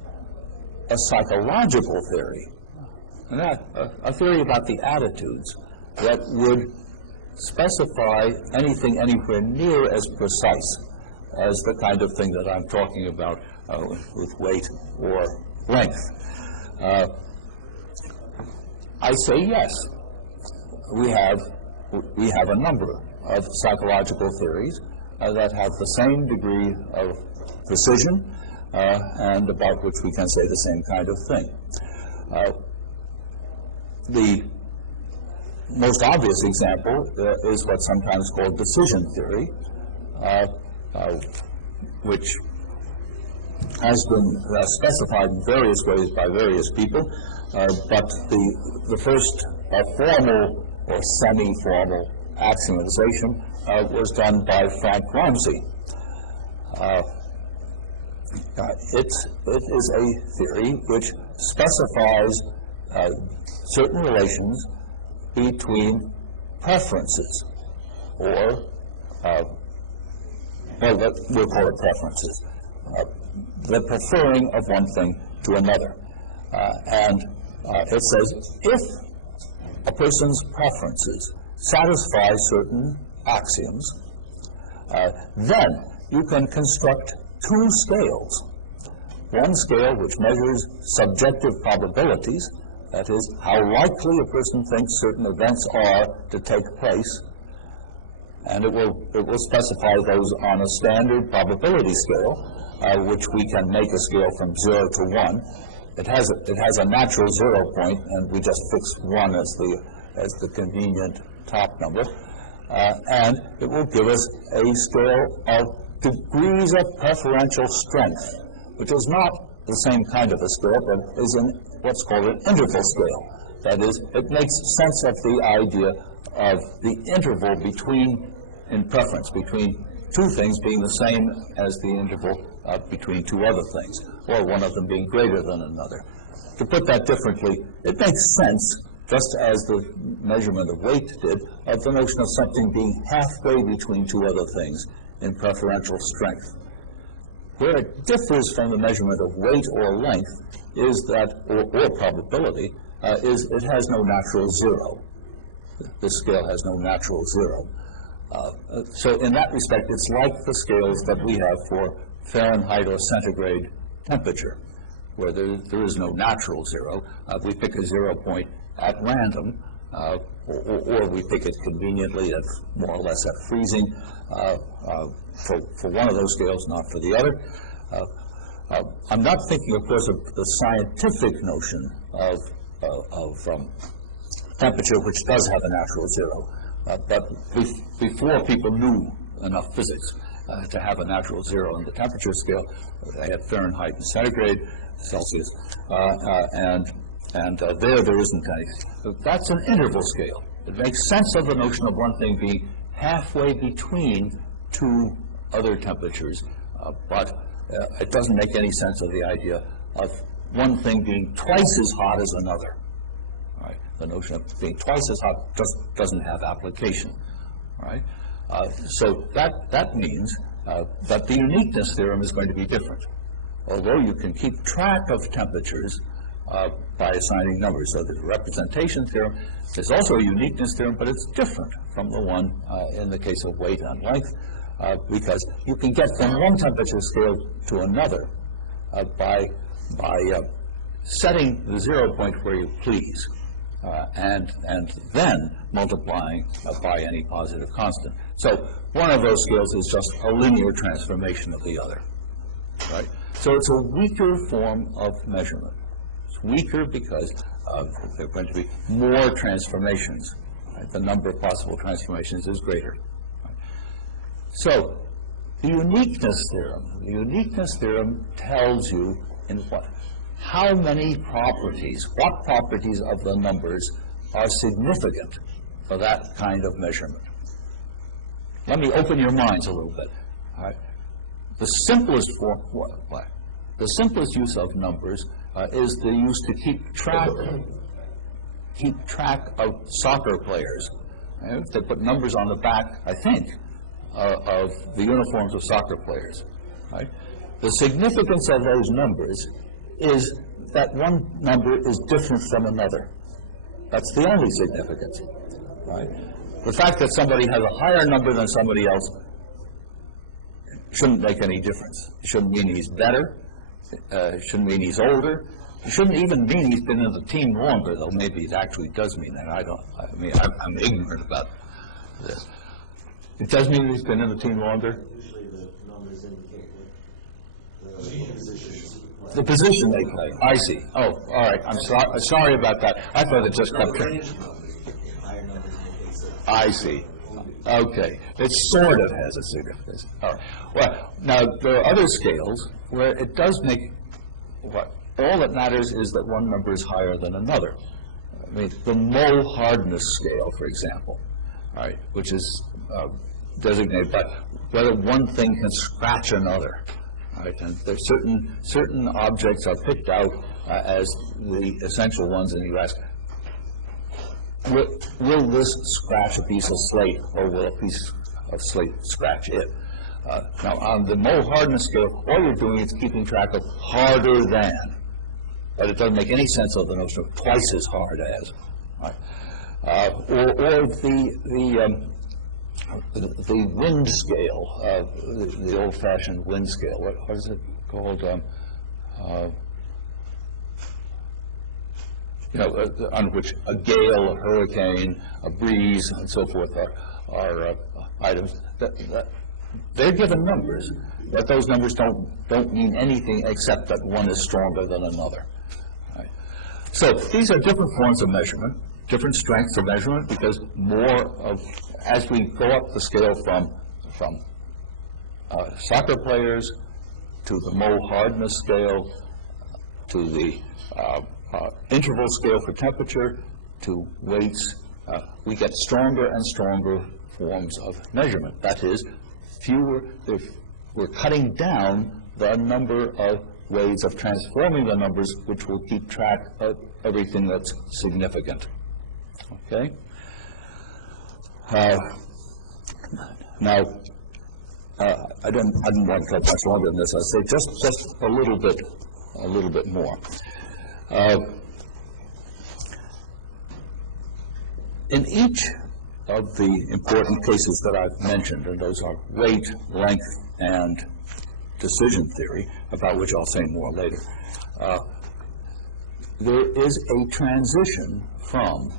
a psychological theory, and that a theory about the attitudes that would specify anything anywhere near as precise as the kind of thing that I'm talking about with weight or length? I say yes. We have a number of psychological theories that have the same degree of precision and about which we can say the same kind of thing. The most obvious example is what's sometimes called decision theory, which has been specified in various ways by various people, but the first formal or semi-formal axiomatization was done by Frank Ramsey. It is a theory which specifies certain relations between preferences, or well, we'll call it preferences, the preferring of one thing to another. And it says if a person's preferences satisfy certain axioms, then you can construct two scales. One scale which measures subjective probabilities, that is, how likely a person thinks certain events are to take place, and it will specify those on a standard probability scale, which we can make a scale from 0 to 1. It has a natural 0 point, and we just fix 1 as the convenient top number, and it will give us a scale of degrees of preferential strength, which is not the same kind of a scale, but is in what's called an interval scale. That is, it makes sense of the idea of the interval in preference between two things being the same as the interval between two other things, or one of them being greater than another. To put that differently, it makes sense, just as the measurement of weight did, of the notion of something being halfway between two other things in preferential strength. Where it differs from the measurement of weight or length is that, or probability, is it has no natural zero. This scale has no natural zero. So in that respect, it's like the scales that we have for Fahrenheit or centigrade temperature, where there is no natural zero. We pick a 0 point at random, or we pick it conveniently at more or less at freezing for one of those scales, not for the other. I'm not thinking, of course, of the scientific notion of temperature, which does have a natural zero. But before people knew enough physics to have a natural zero in the temperature scale, they had Fahrenheit and centigrade, Celsius, and there isn't any. That's an interval scale. It makes sense of the notion of one thing being halfway between two other temperatures, but it doesn't make any sense of the idea of one thing being twice as hot as another. Right? The notion of being twice as hot just doesn't have application. Right? So that means that the uniqueness theorem is going to be different. Although you can keep track of temperatures by assigning numbers. So the representation theorem is also a uniqueness theorem, but it's different from the one in the case of weight and length, because you can get from one temperature scale to another by setting the 0 point where you please, and then multiplying by any positive constant. So one of those scales is just a linear transformation of the other, right? So it's a weaker form of measurement. It's weaker because there are going to be more transformations. Right? The number of possible transformations is greater. Right? So the uniqueness theorem tells you in how many properties, what properties of the numbers are significant for that kind of measurement. Let me open your minds a little bit. All right? The simplest use of numbers is the use to keep track of soccer players. Right? They put numbers on the back, I think, of the uniforms of soccer players. Right? The significance of those numbers is that one number is different from another. That's the only significance. Right? The fact that somebody has a higher number than somebody else shouldn't make any difference. It shouldn't mean he's better. It shouldn't mean he's older. It shouldn't even mean he's been in the team longer, though maybe it actually does mean that. I'm ignorant about this. It does mean he's been in the team longer? Usually the numbers indicate the positions. The position they play. I see. Oh, all right. I'm sorry about that. I thought it just kept. Range numbers, higher numbers indicate certain. I see. Okay. It sort of has a significance. All right. Well, now there are other scales where it does make what all that matters is that one number is higher than another. I mean, the mole hardness scale, for example, all right, which is designated by whether one thing can scratch another. Right, and there's certain objects are picked out as the essential ones, and you ask, will this scratch a piece of slate, or will a piece of slate scratch it? Now, on the mole hardness scale, all you're doing is keeping track of harder than, but it doesn't make any sense of the notion of twice as hard as. Right? Or the wind scale, the old-fashioned wind scale. What is it called? On which a gale, a hurricane, a breeze, and so forth are items. They're given numbers, but those numbers don't mean anything except that one is stronger than another. Right? So these are different forms of measurement, different strengths of measurement, because as we go up the scale from soccer players to the mole hardness scale to the interval scale for temperature to weights, we get stronger and stronger forms of measurement. That is, we're cutting down the number of ways of transforming the numbers, which will keep track of everything that's significant. Okay? Now, I didn't want to cut much longer than this. I say just a little bit more. In each of the important cases that I've mentioned, and those are weight, length, and decision theory, about which I'll say more later, there is a transition from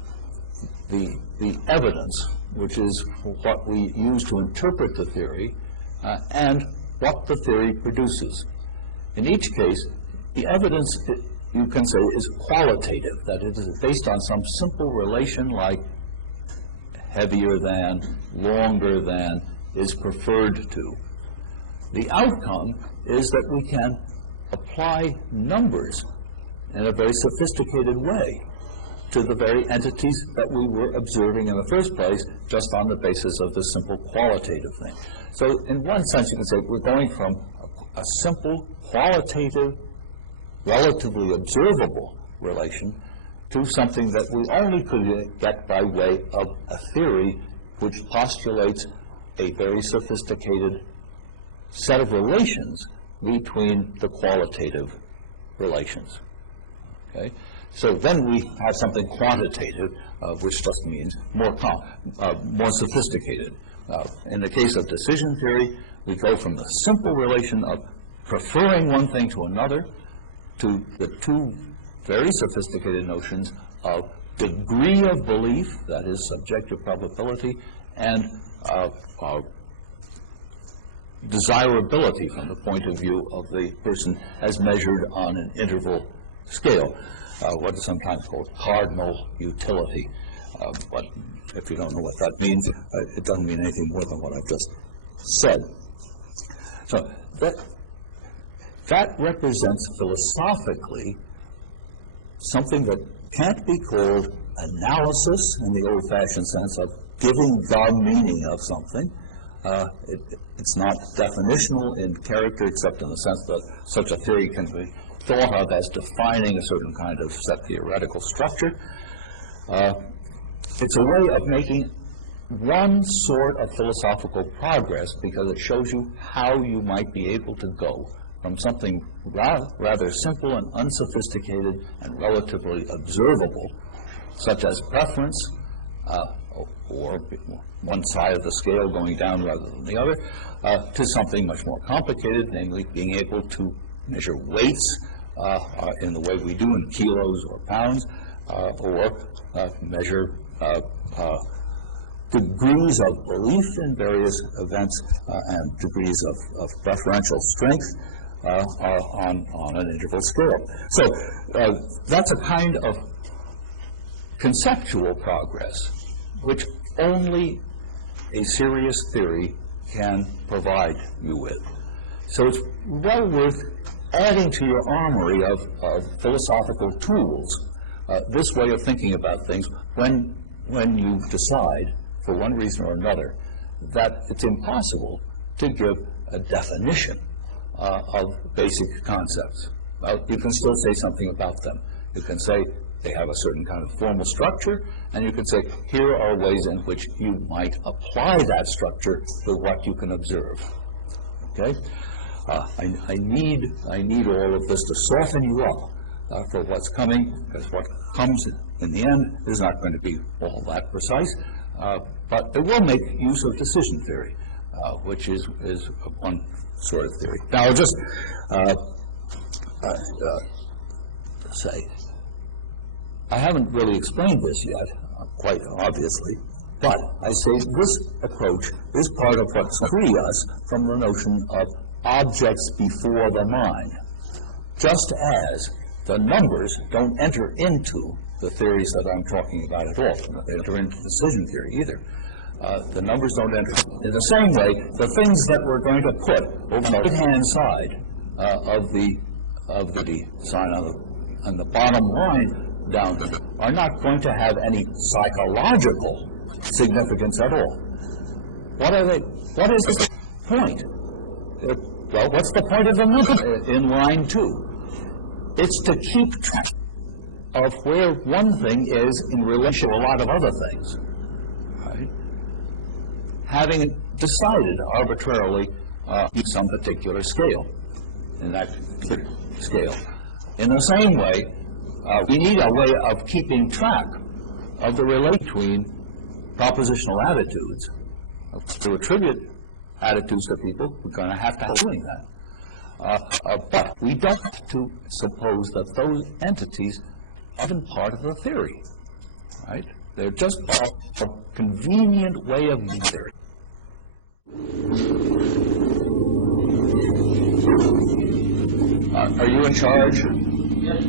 the evidence, which is what we use to interpret the theory, and what the theory produces. In each case, the evidence, you can say, is qualitative, that it is based on some simple relation like heavier than, longer than, is preferred to. The outcome is that we can apply numbers in a very sophisticated way to the very entities that we were observing in the first place, just on the basis of this simple qualitative thing. So in one sense, you can say we're going from a simple, qualitative, relatively observable relation to something that we only could get by way of a theory which postulates a very sophisticated set of relations between the qualitative relations. Okay? So then we have something quantitative, which just means more sophisticated. In the case of decision theory, we go from the simple relation of preferring one thing to another to the two very sophisticated notions of degree of belief, that is subjective probability, and desirability from the point of view of the person as measured on an interval scale, what is sometimes called cardinal utility. But if you don't know what that means, it doesn't mean anything more than what I've just said. So that represents philosophically something that can't be called analysis in the old-fashioned sense of giving the meaning of something. It's not definitional in character, except in the sense that such a theory can be thought of as defining a certain kind of set theoretical structure. It's a way of making one sort of philosophical progress because it shows you how you might be able to go from something rather simple and unsophisticated and relatively observable, such as preference, or one side of the scale going down rather than the other, to something much more complicated, namely being able to measure weights in the way we do in kilos or pounds, or measure degrees of belief in various events and degrees of preferential strength on an interval scale. So that's a kind of conceptual progress which only a serious theory can provide you with. So it's well worth adding to your armory of philosophical tools this way of thinking about things when you decide, for one reason or another, that it's impossible to give a definition of basic concepts. You can still say something about them. You can say they have a certain kind of formal structure, and you can say, here are ways in which you might apply that structure to what you can observe. Okay? I need all of this to soften you up for what's coming, because what comes in the end is not going to be all that precise, but it will make use of decision theory, which is one sort of theory. Now, I'll just say, I haven't really explained this yet, quite obviously, but I say this approach is part of what's free us from the notion of objects before the mind, just as the numbers don't enter into the theories that I'm talking about at all. They enter into decision theory either. The numbers don't enter. In the same way, the things that we're going to put over the right-hand side of the sign on the bottom line down there are not going to have any psychological significance at all. What are they? What is the point? Well, what's the point of the number in line 2? It's to keep track of where one thing is in relation to a lot of other things, right? Having decided arbitrarily some particular scale, in that scale. In the same way, we need a way of keeping track of the relation between propositional attitudes. To attribute attitudes to people, we're going to have doing that. But we don't have to suppose that those entities are even part of the theory, right? They're just a convenient way of doing theory. Are you in charge? Yes,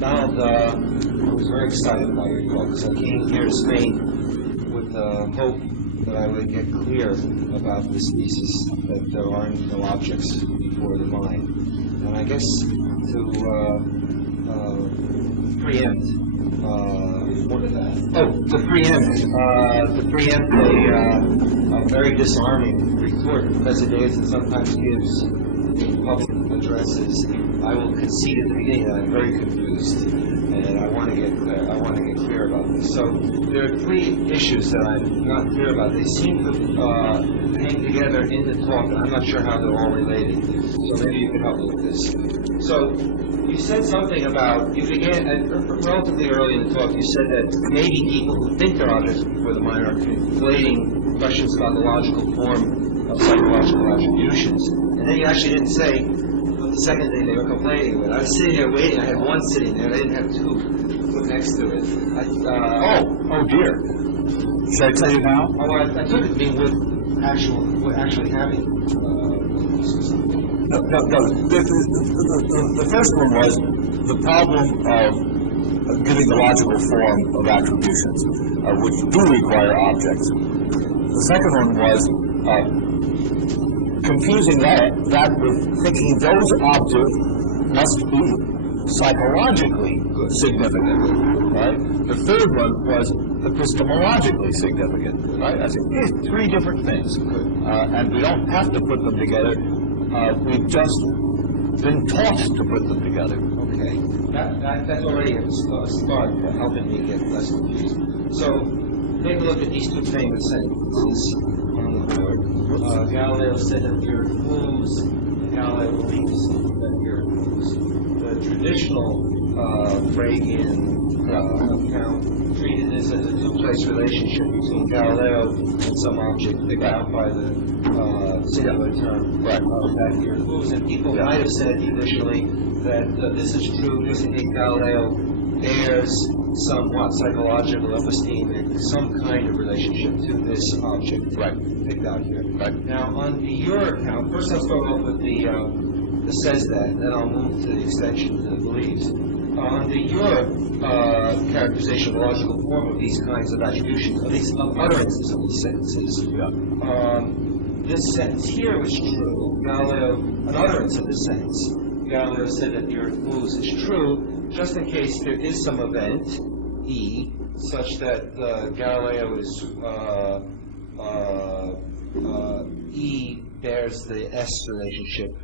Donald, I was very excited about your talk, because I came here to Spain with the hope that I would get clear about this thesis that there are no objects before the mind. And I guess to preempt a very disarming retort Professor Davidson sometimes gives in public addresses, I will concede at the beginning that I'm very confused, and I want to get clear about this. So there are 3 issues that I'm not clear about. They seem to hang together in the talk, and I'm not sure how they're all related. So maybe you can help me with this. So you said something about, you began relatively early in the talk, you said that maybe people who think they're objects before the mind are conflating questions about the logical form of psychological attributions. And then you actually didn't say the second thing they were complaining with. I was sitting there waiting. I had one sitting there. I didn't have 2 put next to it. Oh dear. Should I tell you now? Oh, I took it to mean with actually having. No. The first one was the problem of giving a logical form of attributions, which do require objects. The second one was confusing that with thinking those objects must be psychologically significant, right? The third one was epistemologically significant, right? I said, here's 3 different things, and we don't have to put them together. We've just been taught to put them together. Okay, that's already a start for helping me get less confused. So, take a look at these 2 famous sentences on the board. Galileo said that we are fools, and Galileo believes that we are fools. The traditional Fregean account treated this as a 2-place relationship between Galileo and some object picked out by the singular term, Right. that the Earth moves, and people might have said initially that this is true just in case Galileo bears somewhat psychological, epistemic, some kind of relationship to this object picked out here. Right. Now, on your account, first I'll start off with the says that, then I'll move to the extension to the believes. Under your characterization, logical form of these kinds of attributions, of these utterances of these sentences, this sentence here was true. Galileo, an utterance of this sentence, Galileo said that the Earth moves is true, just in case there is some event, E, such that Galileo is, E bears the S relationship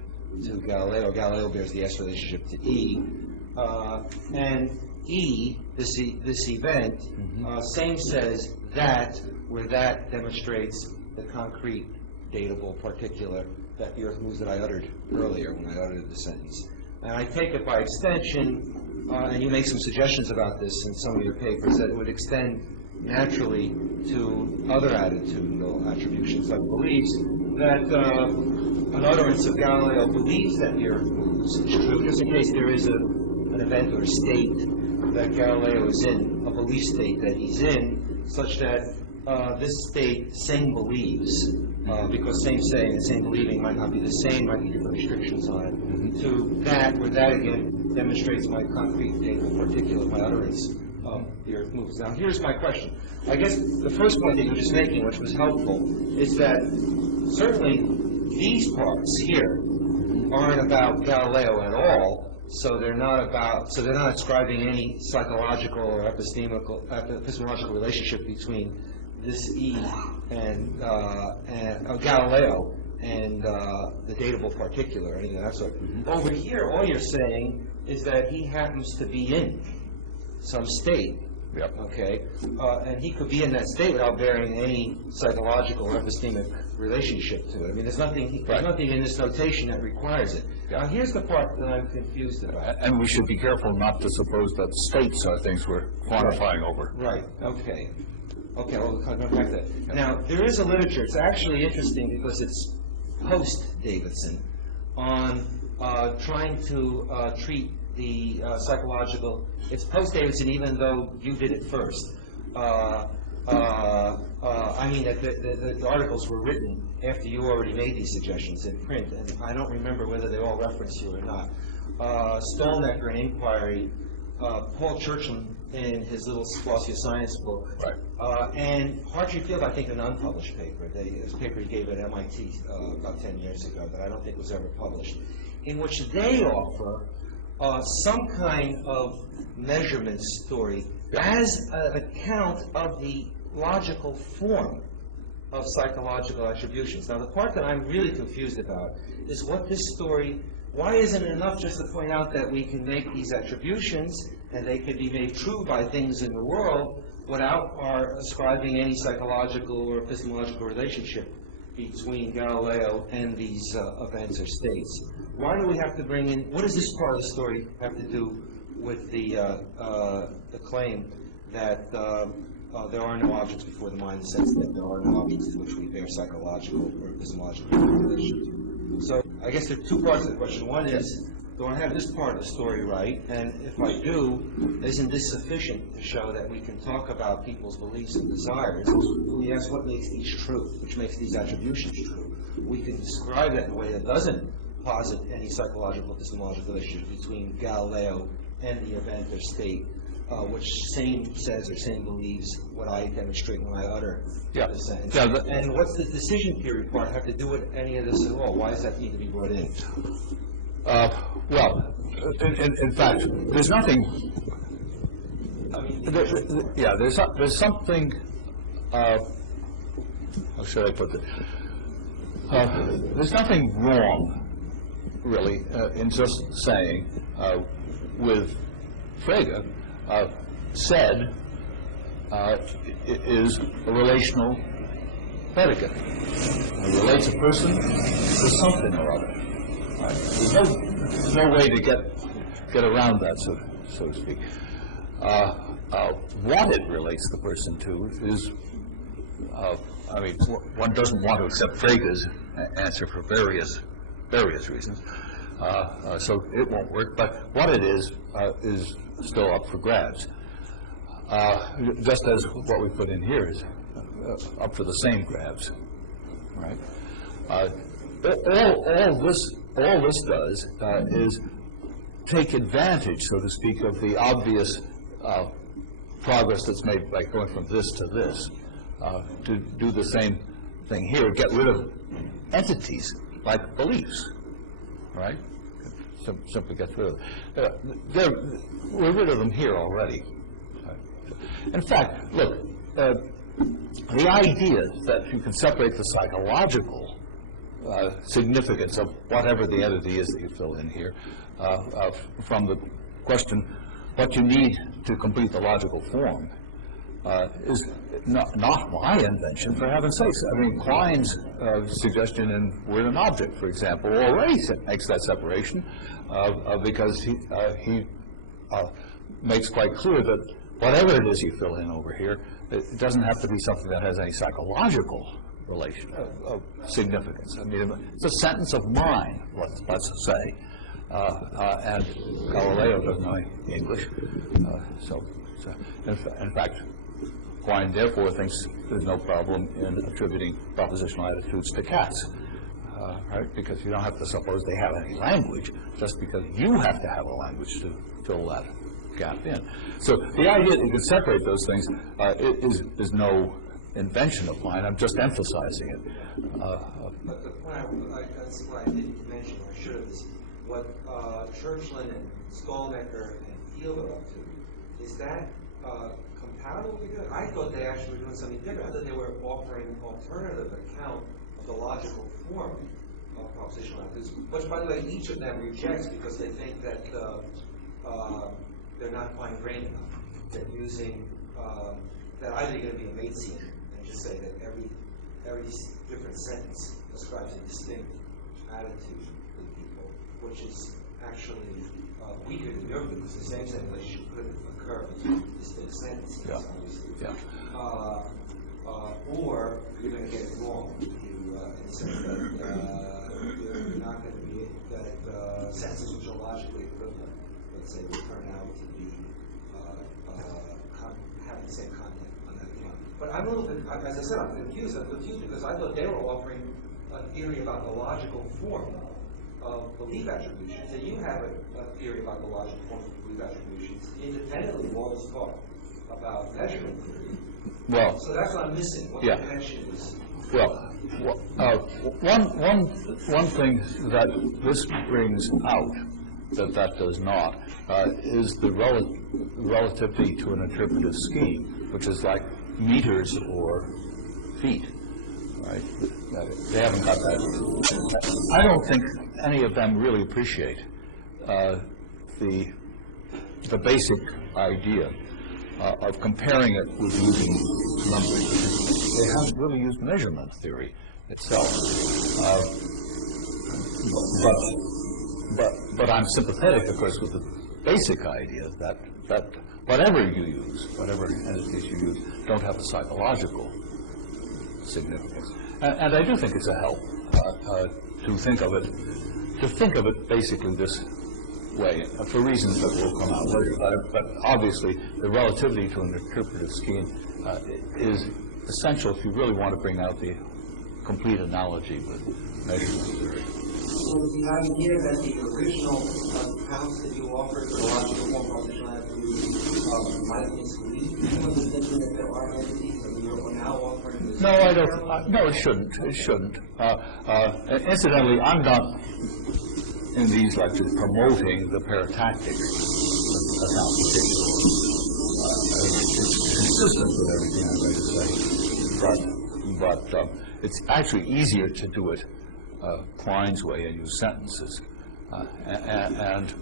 to Galileo, Galileo bears the S relationship to E, and E, this event, same says that, where that demonstrates the concrete, datable particular that the Earth moves that I uttered earlier when I uttered the sentence. And I take it by extension, and you make some suggestions about this in some of your papers, that it would extend naturally to other attitudinal attributions like beliefs, that an utterance of Galileo believes that the Earth moves is true, just in case there is an event or a state that Galileo is in, a belief state that he's in, such that this state, same believes, because same saying and same believing might not be the same, might be different restrictions on it, to that, where that again demonstrates my concrete, data, particular, my utterance of the Earth moves. Now here's my question. I guess the first point that you were just making, which was helpful, is that certainly these parts here aren't about Galileo at all, so they're not ascribing any psychological or epistemological relationship between this E and Galileo and the datable particular or anything of that sort. Over here, all you're saying is that he happens to be in some state. Yep. Okay, and he could be in that state without bearing any psychological or epistemic relationship to it. I mean, there's nothing in this notation that requires it. Now, here's the part that I'm confused about. And we should be careful not to suppose that states are things we're quantifying over. Right. Okay. Okay. Well, we'll come back to that. Now, there is a literature. It's actually interesting because it's post-Davidson on trying to treat the psychological. It's post-Davidson, even though you did it first. I mean, the articles were written after you already made these suggestions in print, and I don't remember whether they all reference you or not. Stolnecker in Inquiry, Paul Churchland in his little philosophy of science book, Right. And Hartree Field, I think, an unpublished paper. It was a paper he gave at MIT about 10 years ago that I don't think was ever published, in which they offer some kind of measurement story as an account of the logical form of psychological attributions. Now, the part that I'm really confused about is what this story, why isn't it enough just to point out that we can make these attributions and they can be made true by things in the world without our ascribing any psychological or epistemological relationship between Galileo and these events or states? Why do we have to bring in, what does this part of the story have to do with the claim that there are no objects before the mind, in the sense that there are no objects to which we bear psychological or epistemological relation? So I guess there are two parts of the question. One is, do I have this part of the story right? And if I do, isn't this sufficient to show that we can talk about people's beliefs and desires? We ask what makes these true, which makes these attributions true. We can describe that in a way that doesn't posit any psychological epistemological relationship between Galileo and the event or state, which same says or same believes what I demonstrate when I utter the sentence. Yeah, and what's the decision period part have to do with any of this at all? Why does that need to be brought in? Well, in fact, there's nothing. I mean, There's something. How should I put it? There's nothing wrong, really, in just saying with Frege said is a relational predicate. It relates a person to something or other. There's no way to get around that, so to speak. What it relates the person to is, I mean, one doesn't want to accept Frege's answer for various reasons. So it won't work, but what it is still up for grabs. Just as what we put in here is up for the same grabs, right? All this does is take advantage, so to speak, of the obvious progress that's made by going from this to this, to do the same thing here, get rid of entities like beliefs, right? Simply get rid of them. We're rid of them here already. In fact, look, the idea that you can separate the psychological significance of whatever the entity is that you fill in here from the question what you need to complete the logical form is not my invention, for heaven's sakes. I mean, Klein's suggestion in Word and Object, for example, already makes that separation because he makes quite clear that whatever it is you fill in over here, it doesn't have to be something that has any psychological relation significance. I mean, it's a sentence of mine, let's say, and Galileo doesn't know English, so in fact, Quine therefore thinks there's no problem in attributing propositional attitudes to cats, right? Because you don't have to suppose they have any language, just because you have to have a language to fill that gap in. So the idea that you can separate those things is no invention of mine. I'm just emphasizing it. But the point that's what I didn't mention, or should have, is what Churchland and Skolnicker and Field are up to. Is that compatible with it? I thought they actually were doing something different. I thought they were offering an alternative account of the logical form of propositional attitudes, which, by the way, each of them rejects because they think that they're not fine-grained enough. They're using that either you're going to be a Maitzian and just say that every different sentence ascribes a distinct attitude to people, which is actually weaker than your view, because the same sentence relationship could occur with distinct sentences, yeah. obviously. Yeah. Or you're going to get it wrong. In the sense that you're not going to be that sentences which are logically equivalent, let's say, will turn out to be have the same content on that account. But I'm a little bit, as I said, I'm confused. I'm confused because I thought they were offering a theory about the logical form of belief attributions, and you have a theory about the logical form of belief attributions independently of all this talk about measurement theory. Well, so that's what I'm missing. What the connection is. Well, one thing that this brings out that does not is the relativity to an interpretive scheme, which is like meters or feet, right? They haven't got that. I don't think any of them really appreciate the basic idea of comparing it with using numbers. They haven't really used measurement theory itself. But I'm sympathetic, of course, with the basic idea that whatever you use, whatever entities you use, don't have a psychological significance. And I do think it's a help to think of it basically this way, for reasons that will come out later. But obviously, the relativity to an interpretive scheme is essential if you really want to bring out the complete analogy with measurement theory. So the idea that the original accounts that you offered for the logical form propositional attitudes might mislead people into thinking that there are entities that you're now offering this? No, I don't. No, it shouldn't. It shouldn't. Incidentally, I'm not in these lectures promoting the paratactic account particularly. It's consistent with everything I'm going to say, but it's actually easier to do it Klein's way and use sentences, and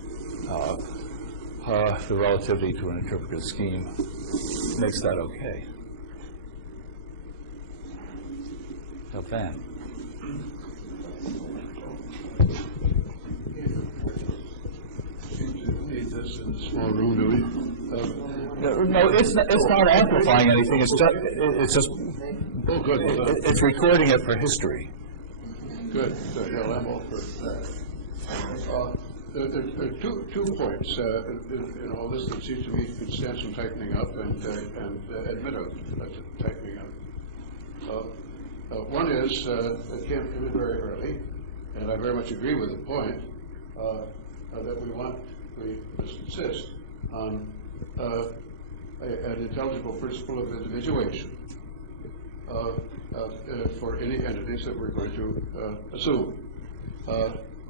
the relativity to an interpretive scheme makes that okay. So Van. This in a small room, do we? No, it's not amplifying anything. It's just Oh, good. it's recording it for history. Good. Well, I'm all for that. There are two points in all this that seems to me could stand some tightening up and admit of tightening up. One is it came in very early, and I very much agree with the point that we must insist on an intelligible principle of individuation for any entities that we're going to assume.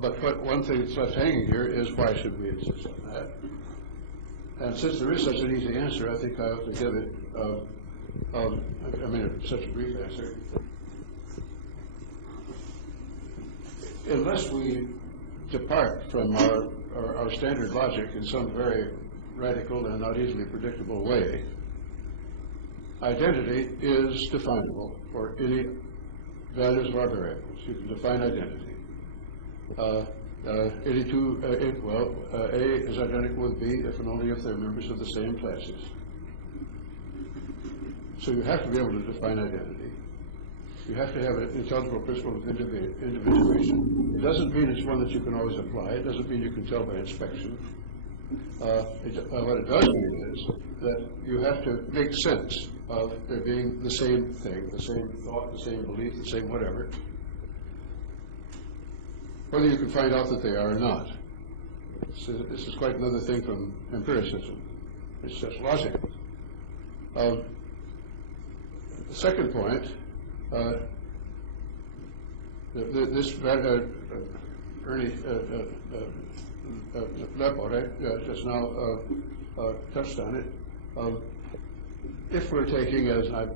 But one thing that's left hanging here is why should we insist on that? And since there is such an easy answer, I think I have to give it, I mean, it's such a brief answer. Unless we depart from our standard logic in some very radical and not easily predictable way, identity is definable for any values of our variables. You can define identity. Any two, A is identical with B if and only if they're members of the same classes. So you have to be able to define identity. You have to have an intelligible principle of individuation. It doesn't mean it's one that you can always apply. It doesn't mean you can tell by inspection. What it does mean is that you have to make sense of there being the same thing, the same thought, the same belief, the same whatever, whether you can find out that they are or not. So this is quite another thing from empiricism. It's just logic. The second point, this Ernie Lepore just now touched on it. If we're taking, as I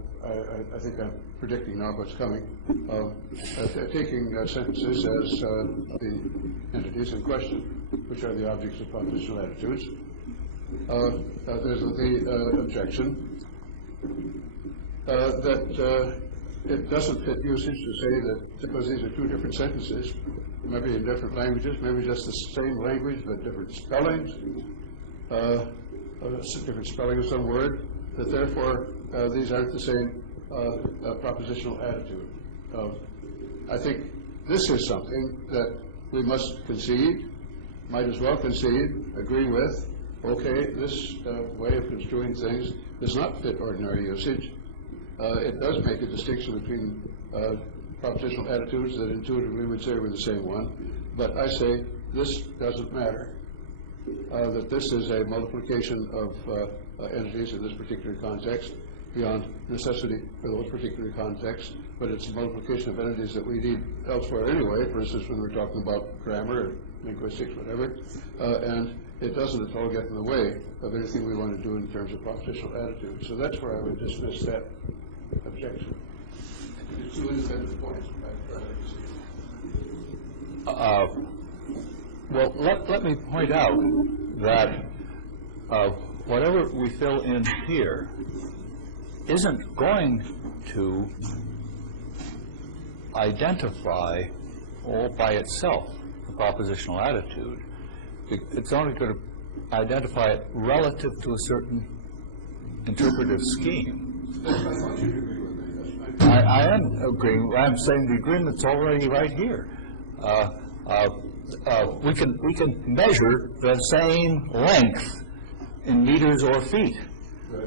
think I'm predicting now what's coming, taking sentences as the entities in question, which are the objects of propositional attitudes, there's the objection that it doesn't fit usage to say that because these are two different sentences, maybe in different languages, maybe just the same language but different spellings, different spelling of some word, that therefore these aren't the same propositional attitude. I think this is something that we must concede, might as well concede, agree with. Okay, this way of construing things does not fit ordinary usage. It does make a distinction between propositional attitudes that intuitively would say we're the same one, but I say this doesn't matter, that this is a multiplication of entities in this particular context beyond necessity for those particular contexts, but it's a multiplication of entities that we need elsewhere anyway, for instance, when we're talking about grammar or linguistics, whatever, and it doesn't at all get in the way of anything we want to do in terms of propositional attitude. So that's where I would dismiss that objection. It's two independent points. Well, let me point out that whatever we fill in here isn't going to identify all by itself the propositional attitude. It's only going to identify it relative to a certain interpretive scheme. I am agreeing. I'm saying the agreement's already right here. We can measure the same length in meters or feet.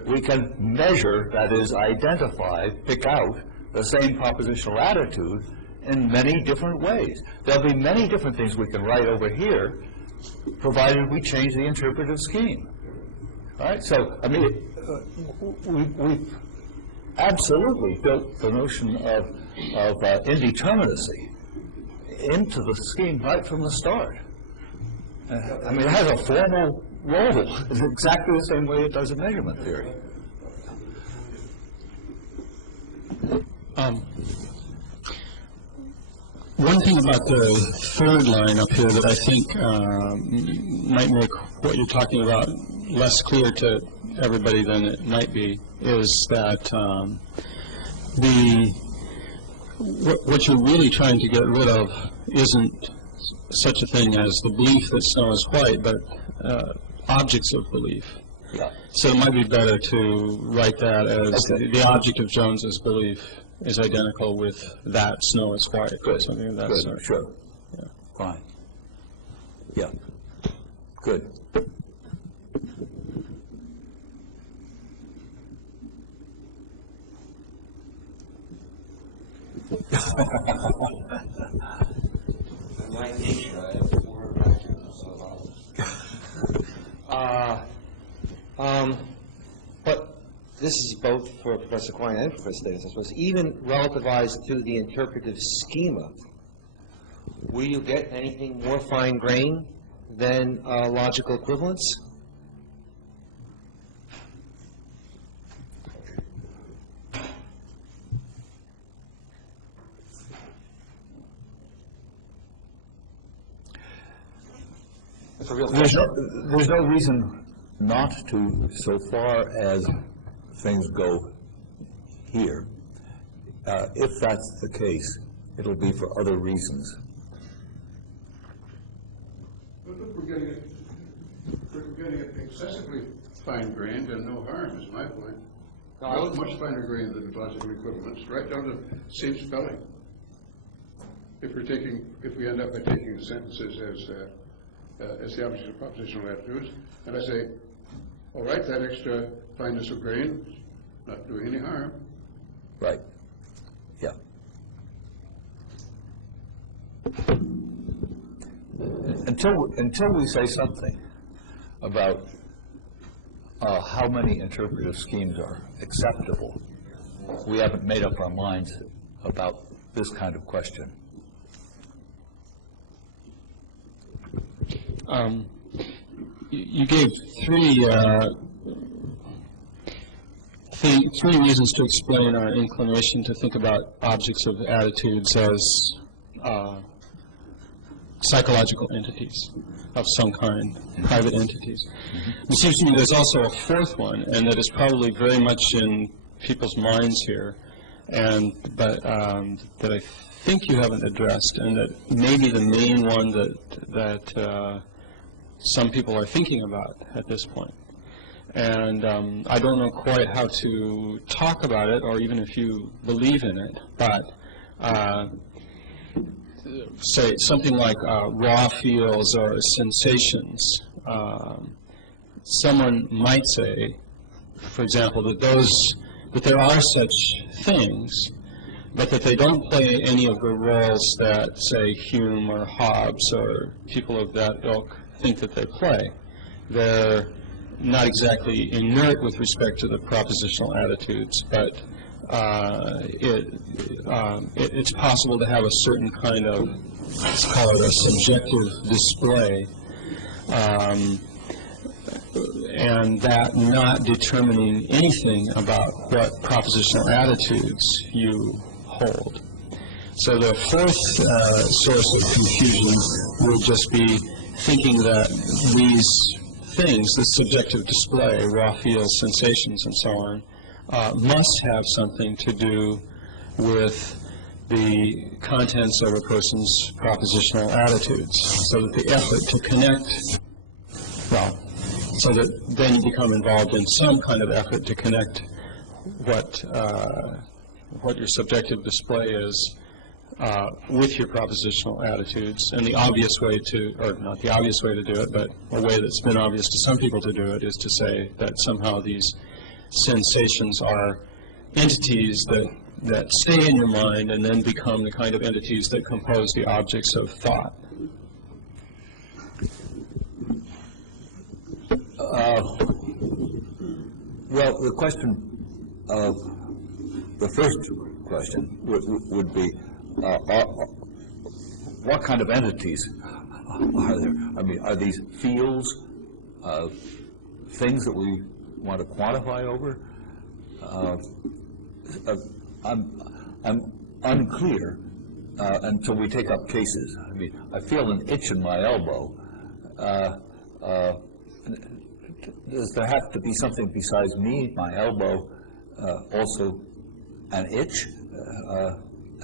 We can measure, that is, identify, pick out the same propositional attitude in many different ways. There'll be many different things we can write over here, provided we change the interpretive scheme. All right? So, I mean, we've absolutely built the notion of indeterminacy into the scheme right from the start. I mean, it has a formal role in exactly the same way it does in measurement theory. One thing about the third line up here that I think might make what you're talking about less clear to everybody than it might be is that what you're really trying to get rid of isn't such a thing as the belief that snow is white, but objects of belief. Yeah. So it might be better to write that as the object of Jones's belief is identical with that, snow is white, or something of that Good, sort. sure. Yeah. Fine. Yeah, good. My nature, I have 4 graduates, so but this is both for Professor Quine and Professor Davis, I suppose. Even relativized to the interpretive schema, will you get anything more fine-grained than logical equivalence? That's a real question. There's no reason not to, so far as things go here. If that's the case, it'll be for other reasons. But look, we're getting it excessively fine-grained and no harm, is my point. Much finer grained than logical equivalence, right down to same spelling. If we end up by taking the sentences as the objects of propositional attitudes, and I say, all right, that extra fineness of grain, not doing any harm. Right. Yeah. Until we say something about how many interpretive schemes are acceptable, we haven't made up our minds about this kind of question. You gave three reasons to explain our inclination to think about objects of attitudes as psychological entities of some kind, private entities. It seems to me there's also a fourth one, and that is probably very much in people's minds here, but that I think you haven't addressed, and that maybe the main one that some people are thinking about at this point. And I don't know quite how to talk about it, or even if you believe in it, but say something like raw feels or sensations. Someone might say, for example, that there are such things, but that they don't play any of the roles that, say, Hume or Hobbes or people of that ilk think that they play. They're not exactly inert with respect to the propositional attitudes, but it's possible to have a certain kind of, let's call it a subjective display, and that not determining anything about what propositional attitudes you hold. So the fourth source of confusion would just be thinking that these things, the subjective display, raw feels, sensations, and so on, must have something to do with the contents of a person's propositional attitudes, so that the effort to connect, so that then you become involved in some kind of effort to connect what your subjective display is with your propositional attitudes. And the obvious way to, or not the obvious way to do it, but a way that's been obvious to some people to do it, is to say that somehow these sensations are entities that stay in your mind and then become the kind of entities that compose the objects of thought. Well, the question, the first question would be, what kind of entities are there? I mean, are these fields, things that we want to quantify over? I'm unclear until we take up cases. I mean, I feel an itch in my elbow. Does there have to be something besides me, my elbow, also an itch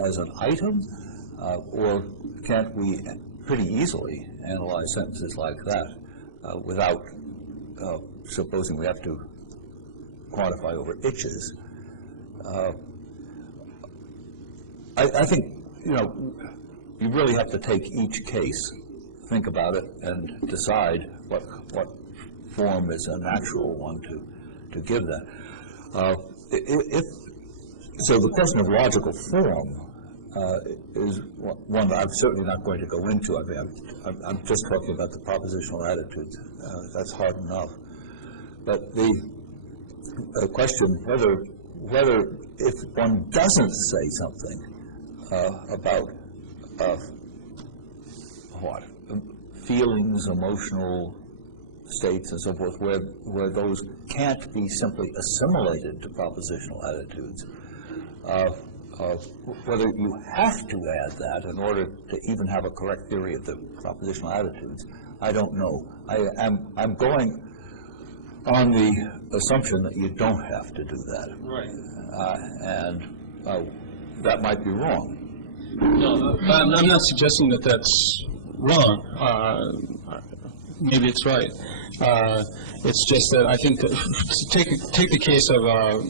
as an item? Or can't we pretty easily analyze sentences like that without supposing we have to quantify over itches? I think, you know, you really have to take each case, think about it, and decide what form is a natural one to give that. So the question of logical form is one that I'm certainly not going to go into. I mean, I'm just talking about the propositional attitudes. That's hard enough. But the question whether if one doesn't say something about feelings, emotional states, and so forth, where those can't be simply assimilated to propositional attitudes, whether you have to add that in order to even have a correct theory of the propositional attitudes, I don't know. I'm going on the assumption that you don't have to do that. Right. And that might be wrong. No, I'm not suggesting that that's wrong. Maybe it's right. It's just that I think that take the case of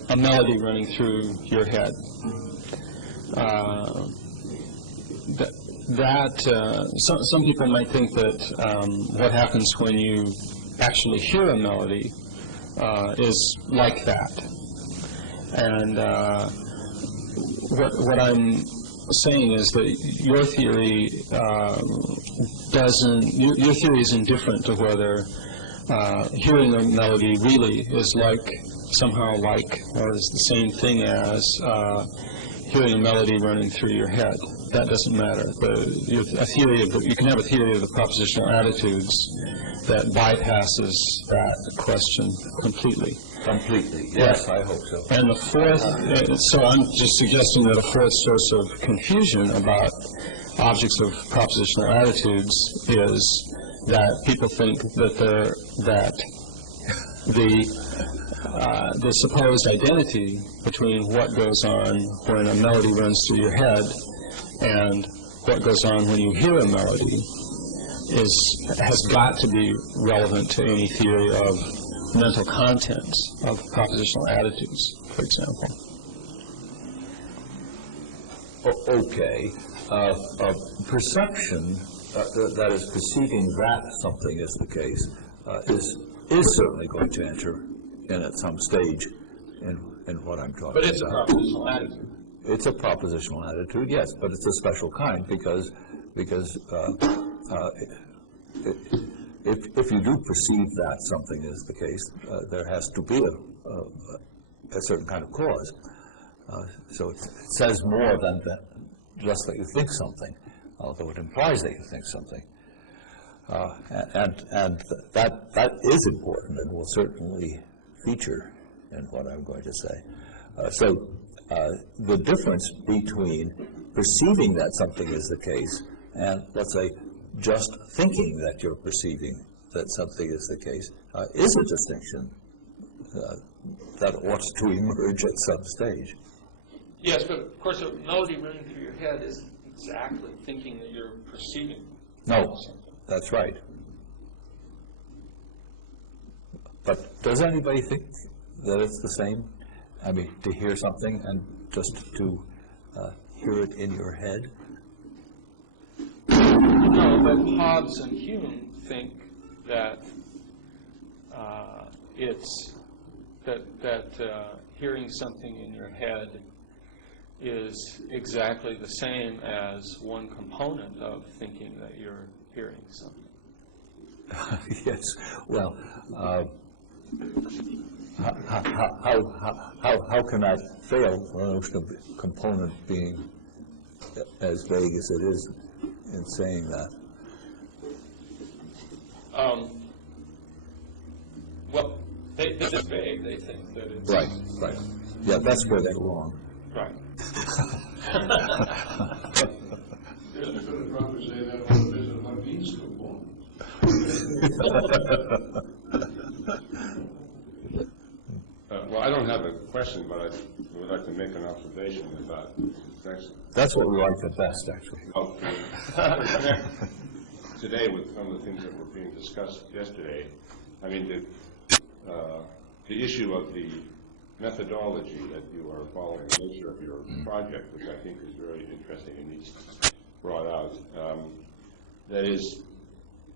a melody running through your head. Some people might think that what happens when you actually hear a melody is like that, and what I'm saying is that your theory your theory is indifferent to whether hearing a melody really is somehow like or is the same thing as hearing a melody running through your head. That doesn't matter. You can have a theory of the propositional attitudes that bypasses that question completely. Completely, yes, Right. I hope so. And the fourth, so I'm just suggesting that a fourth source of confusion about objects of propositional attitudes is that people think that the supposed identity between what goes on when a melody runs through your head and what goes on when you hear a melody has got to be relevant to any theory of mental contents of propositional attitudes, for example. Okay. Perception, that is perceiving that something is the case, is certainly going to enter in at some stage in what I'm talking about. But it's a propositional attitude. It's a propositional attitude, yes, but it's a special kind because if you do perceive that something is the case, there has to be a certain kind of cause. So it says more than just that you think something, although it implies that you think something. And that is important and will certainly feature in what I'm going to say. So the difference between perceiving that something is the case and, let's say, just thinking that you're perceiving that something is the case is a distinction that ought to emerge at some stage. Yes, but of course a melody running through your head is exactly thinking that you're perceiving. No, that's right. But does anybody think that it's the same? I mean, to hear something and just to hear it in your head? No, but Hobbes and Hume think that hearing something in your head is exactly the same as one component of thinking that you're hearing something. Yes. Well, how can I fail the notion of component being as vague as it is in saying that? Well, they're just vague. They think that it's... Right. Yeah, that's where they're wrong. Right. There's a good problem to say that all the business of means component. Well, I don't have a question, but I would like to make an observation about thanks. That's what we like the best, actually. Okay. Today, with some of the things that were being discussed yesterday, I mean, the issue of the methodology that you are following, the nature of your project, which I think is very interesting and needs to be brought out. That is,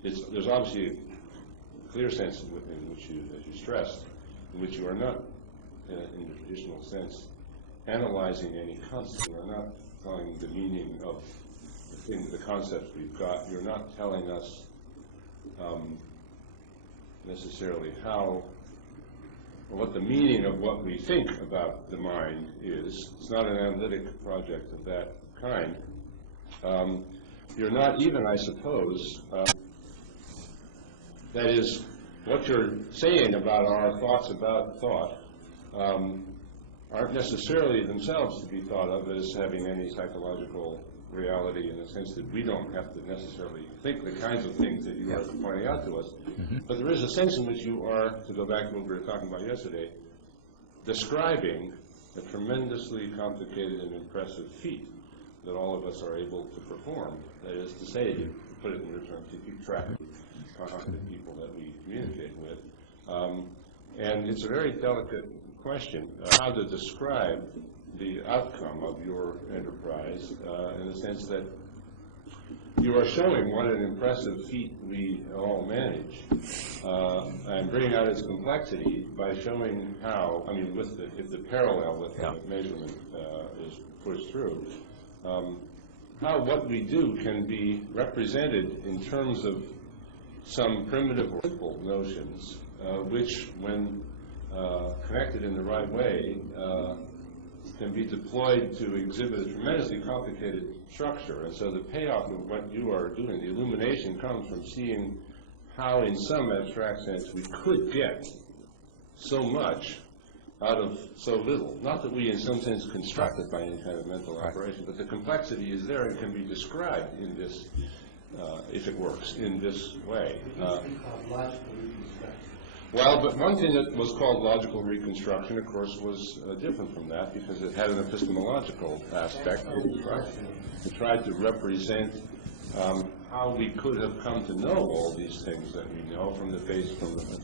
there's obviously a clear sense in which you, as you stressed, in which you are not, in the traditional sense, analyzing any concept. You are not telling the meaning of the concepts we've got. You're not telling us necessarily how, or what the meaning of what we think about the mind is. It's not an analytic project of that kind. You're not even, I suppose, that is, what you're saying about our thoughts about thought aren't necessarily themselves to be thought of as having any psychological reality, in the sense that we don't have to necessarily think the kinds of things that you are pointing out to us. But there is a sense in which you are, to go back to what we were talking about yesterday, describing a tremendously complicated and impressive feat that all of us are able to perform. That is to say, to put it in your terms, to keep track of the people that we communicate with. And it's a very delicate question, how to describe the outcome of your enterprise, in the sense that you are showing what an impressive feat we all manage, and bringing out its complexity by showing how, I mean, with if the parallel with the measurement is pushed through, how what we do can be represented in terms of some primitive or simple notions, which, when connected in the right way, can be deployed to exhibit a tremendously complicated structure. And so the payoff of what you are doing, the illumination, comes from seeing how, in some abstract sense, we could get so much out of so little. Not that we, in some sense, construct it by any kind of mental operation, but the complexity is there and can be described in this, if it works, in this way. Well, but one thing that was called logical reconstruction, of course, was different from that, because it had an epistemological aspect. It tried to represent how we could have come to know all these things that we know from the base, from the Of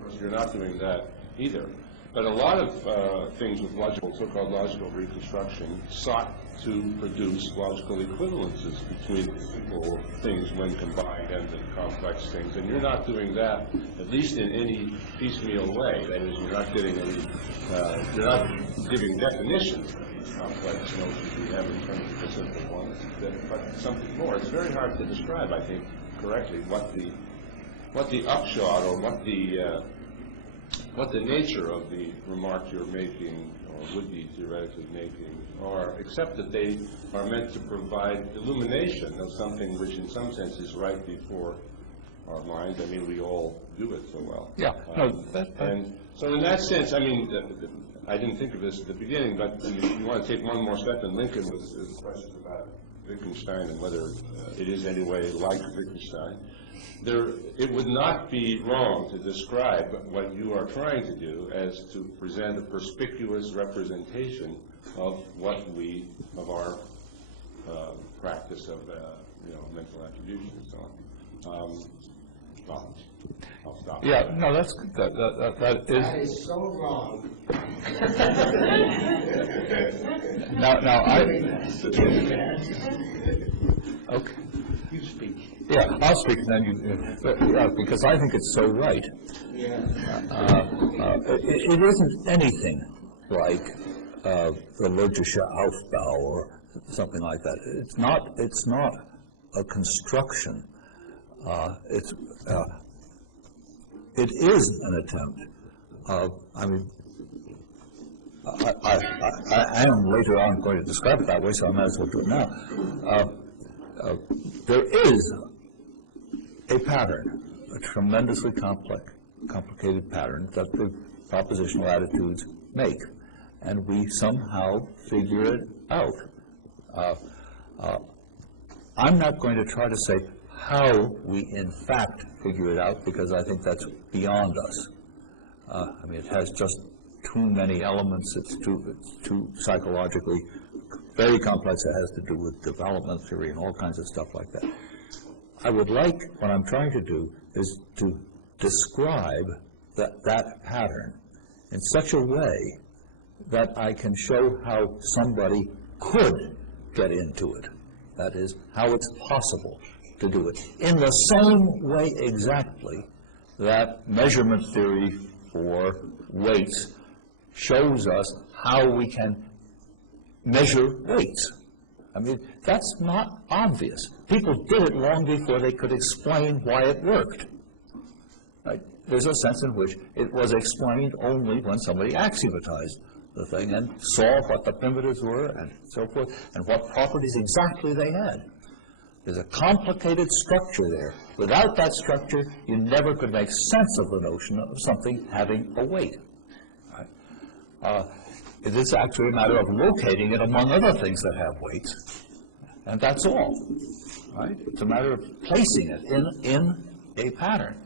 course, you're not doing that either. But a lot of things with so-called logical reconstruction sought to produce logical equivalences between simple things when combined and the complex things. And you're not doing that, at least in any piecemeal way. That is, you're not getting any, you're not giving definitions of these complex notions we have in terms of the simple ones, but something more. It's very hard to describe, I think, correctly what the upshot or what the nature of the remarks you're making, or would be theoretically making, are, except that they are meant to provide illumination of something which in some sense is right before our minds. I mean, we all do it so well. Yeah. And so in that sense, I mean, I didn't think of this at the beginning, but if you want to take one more step, and Lincoln was the question about Wittgenstein and whether it is any way like Wittgenstein. It would not be wrong to describe what you are trying to do as to present a perspicuous representation of of our practice of mental attribution and so on. Well, I'll stop. Yeah, no, that's That is so wrong. Now okay. You speak. Yeah, I'll speak, and then you, because I think it's so right. Yeah. It isn't anything like the logische Aufbau or something like that. It's not a construction. It is an attempt. I mean, I am later on going to describe it that way, so I might as well do it now. There is a pattern, a tremendously complicated pattern that the propositional attitudes make, and we somehow figure it out. I'm not going to try to say how we in fact figure it out, because I think that's beyond us. I mean, it has just too many elements. It's too psychologically very complex. It has to do with development theory and all kinds of stuff like that. What I'm trying to do is to describe that pattern in such a way that I can show how somebody could get into it. That is, how it's possible to do it. In the same way exactly that measurement theory for weights shows us how we can measure weights. I mean, that's not obvious. People did it long before they could explain why it worked. Right? There's a sense in which it was explained only when somebody axiomatized the thing and saw what the primitives were and so forth, and what properties exactly they had. There's a complicated structure there. Without that structure, you never could make sense of the notion of something having a weight. Right? It is actually a matter of locating it among other things that have weights, and that's all. Right? It's a matter of placing it in a pattern.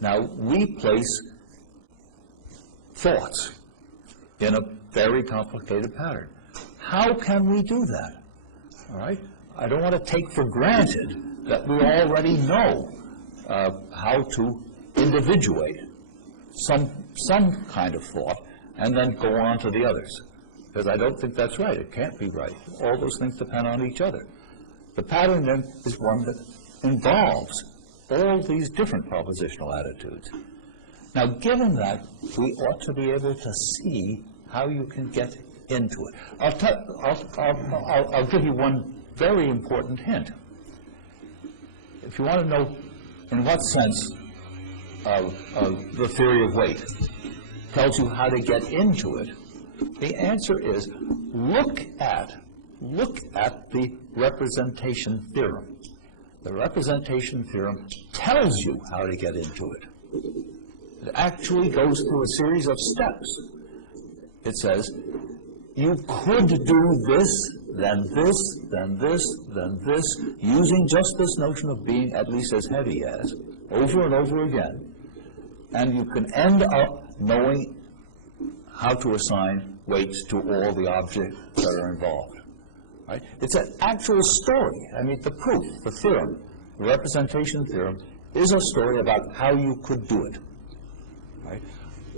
Now, we place thoughts in a very complicated pattern. How can we do that? All right? I don't want to take for granted that we already know how to individuate some kind of thought and then go on to the others, because I don't think that's right. It can't be right. All those things depend on each other. The pattern then is one that involves all these different propositional attitudes. Now, given that, we ought to be able to see how you can get into it. I'll give you one very important hint. If you want to know in what sense the theory of weight tells you how to get into it, the answer is look at the representation theorem. The representation theorem tells you how to get into it. It actually goes through a series of steps. It says, you could do this, then this, then this, then this, using just this notion of being at least as heavy as, over and over again. And you can end up knowing how to assign weights to all the objects that are involved. Right? It's an actual story. I mean, the proof, the theorem, the representation theorem, is a story about how you could do it. Right?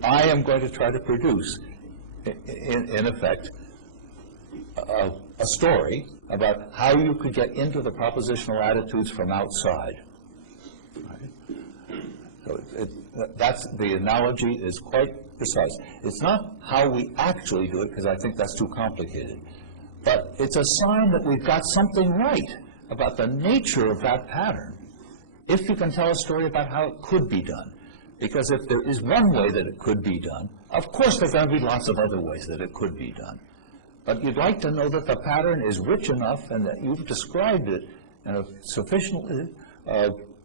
I am going to try to produce, in effect, a story about how you could get into the propositional attitudes from outside. Right? So that's, the analogy is quite precise. It's not how we actually do it, because I think that's too complicated. But it's a sign that we've got something right about the nature of that pattern, if you can tell a story about how it could be done. Because if there is one way that it could be done, of course there's going to be lots of other ways that it could be done. But you'd like to know that the pattern is rich enough and that you've described it in a sufficiently